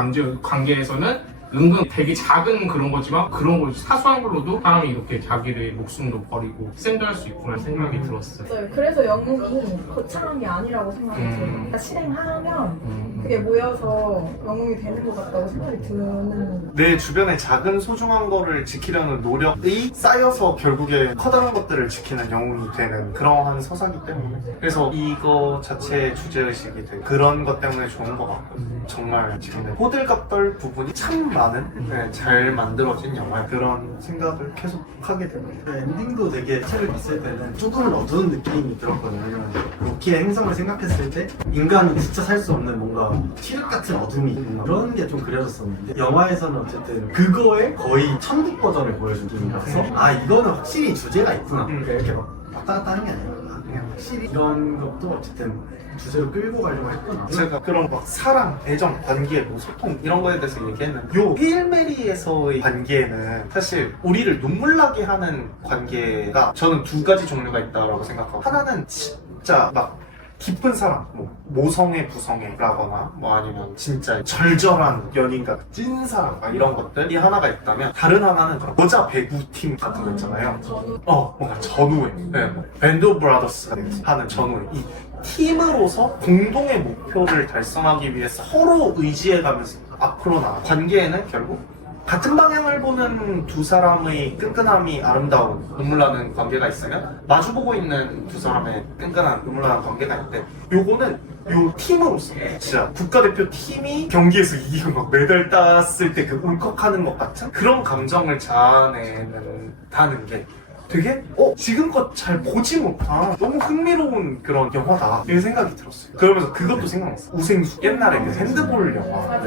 관계에서는 은근 되게 작은 그런 거지만 그런 걸 사소한 걸로도 사람이 이렇게 자기의 목숨도 버리고 희생도 할 수 있구나 생각이 들었어요. 맞아요. 그래서 영웅이 거창한 게 아니라고 생각이 들어요. 그러니까 실행하면 그게 모여서 영웅이 되는 것 같다고 생각이 드는. 내 주변의 작은 소중한 거를 지키려는 노력이 쌓여서 결국에 커다란 것들을 지키는 영웅이 되는 그러한 서사기 때문에 그래서 이거 자체의 주제의식이 되게 그런 것 때문에 좋은 것 같고 정말 지금 호들갑 떨 부분이 참 많은 잘 만들어진 영화 그런 생각을 계속 하게 됩니다. 그 엔딩도 되게 책을 봤을 때는 조금은 어두운 느낌이 들었거든요. 왜냐면 로키의 행성을 생각했을 때 인간이 진짜 살 수 없는 뭔가 칠흑 같은 어둠이 있는 그런 게 좀 그려졌었는데 영화에서는 어쨌든 그거의 거의 천국 버전을 보여준 느낌이라서 아 이거는 확실히 주제가 있구나. 그러니까 이렇게 막 왔다 갔다 하는 게 아니라 그냥 확실히 이런 것도 어쨌든 주제로 끌고 가려고 했구나. 제가 그런 막 사랑, 애정, 관계, 뭐 소통 이런 거에 대해서 얘기했는데 요 헤일메리에서의 관계는 사실 우리를 눈물 나게 하는 관계가 저는 두 가지 종류가 있다고 생각하고 하나는 진짜 막 깊은 사랑, 뭐 모성애, 부성애라거나 뭐 아니면 진짜 절절한 연인과 찐사랑 막 이런 것들이 하나가 있다면 다른 하나는 그런 여자 배구팀 같은 거 있잖아요. 뭔가 전우애, 뭐 밴드 오브 브라더스가 하는 전우애. 이 팀으로서 공동의 목표를 달성하기 위해서 서로 의지해가면서 앞으로 나가. 관계에는 결국 같은 방향을 보는 두 사람의 끈끈함이 아름다운 눈물 나는 관계가 있으면 마주보고 있는 두 사람의 끈끈한 눈물 나는 관계가 있는데 요거는 요 팀으로서 진짜 국가대표 팀이 경기에서 이기고 막 메달 땄을 때 그 울컥하는 것 같은 그런 감정을 자아내는다는 게 되게 지금껏 잘 보지 못한 너무 흥미로운 그런 영화다 이런 생각이 들었어요. 그러면서 그것도 생각났어. 우생수 옛날에 그 핸드볼 영화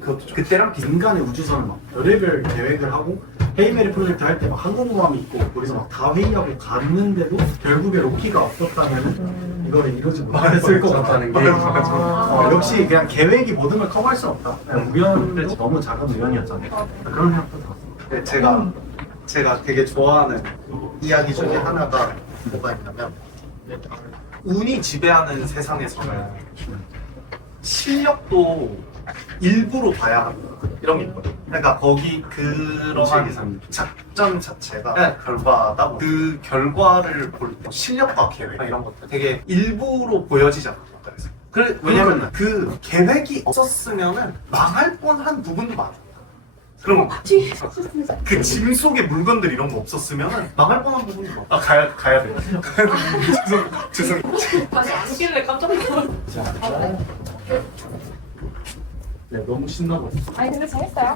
그것도 그때랑 인간의 우주선을 막 별의별 계획을 하고 헤이메리 프로젝트 할 때 막 항공모함이 있고 거기서 막 다 회의하고 갔는데도 결국에 로키가 없었다면 이거를 이루지 못했을 것 같다는 게 역시 그냥 계획이 모든 걸 커버할 수 없다. 그냥 우연도 너무 작은 우연이었잖아요. 그런 생각도 들었어요. 네, 제가 되게 좋아하는 이야기 중에 하나가 뭐가 있냐면 운이 지배하는 세상에서는 실력도 일부러 봐야 합니다. 이런 게 있거든요. 그러니까 거기 그러한 작전 자체가 결과다. 그 결과를 볼 때 실력과 계획 이런 것들 되게 일부러 보여지지 않는다. 그래서 왜냐면 그 계획이 없었으면은 망할 뻔한 부분도 많아. 그럼 그 짐 속에 물건들 이런 거 없었으면은 망할 뻔한 부분이 많아. 가야 돼. 죄송. 다시 안 웃길래 깜짝 놀랐어. 네, 너무 신나고 아니 근데 재밌어요.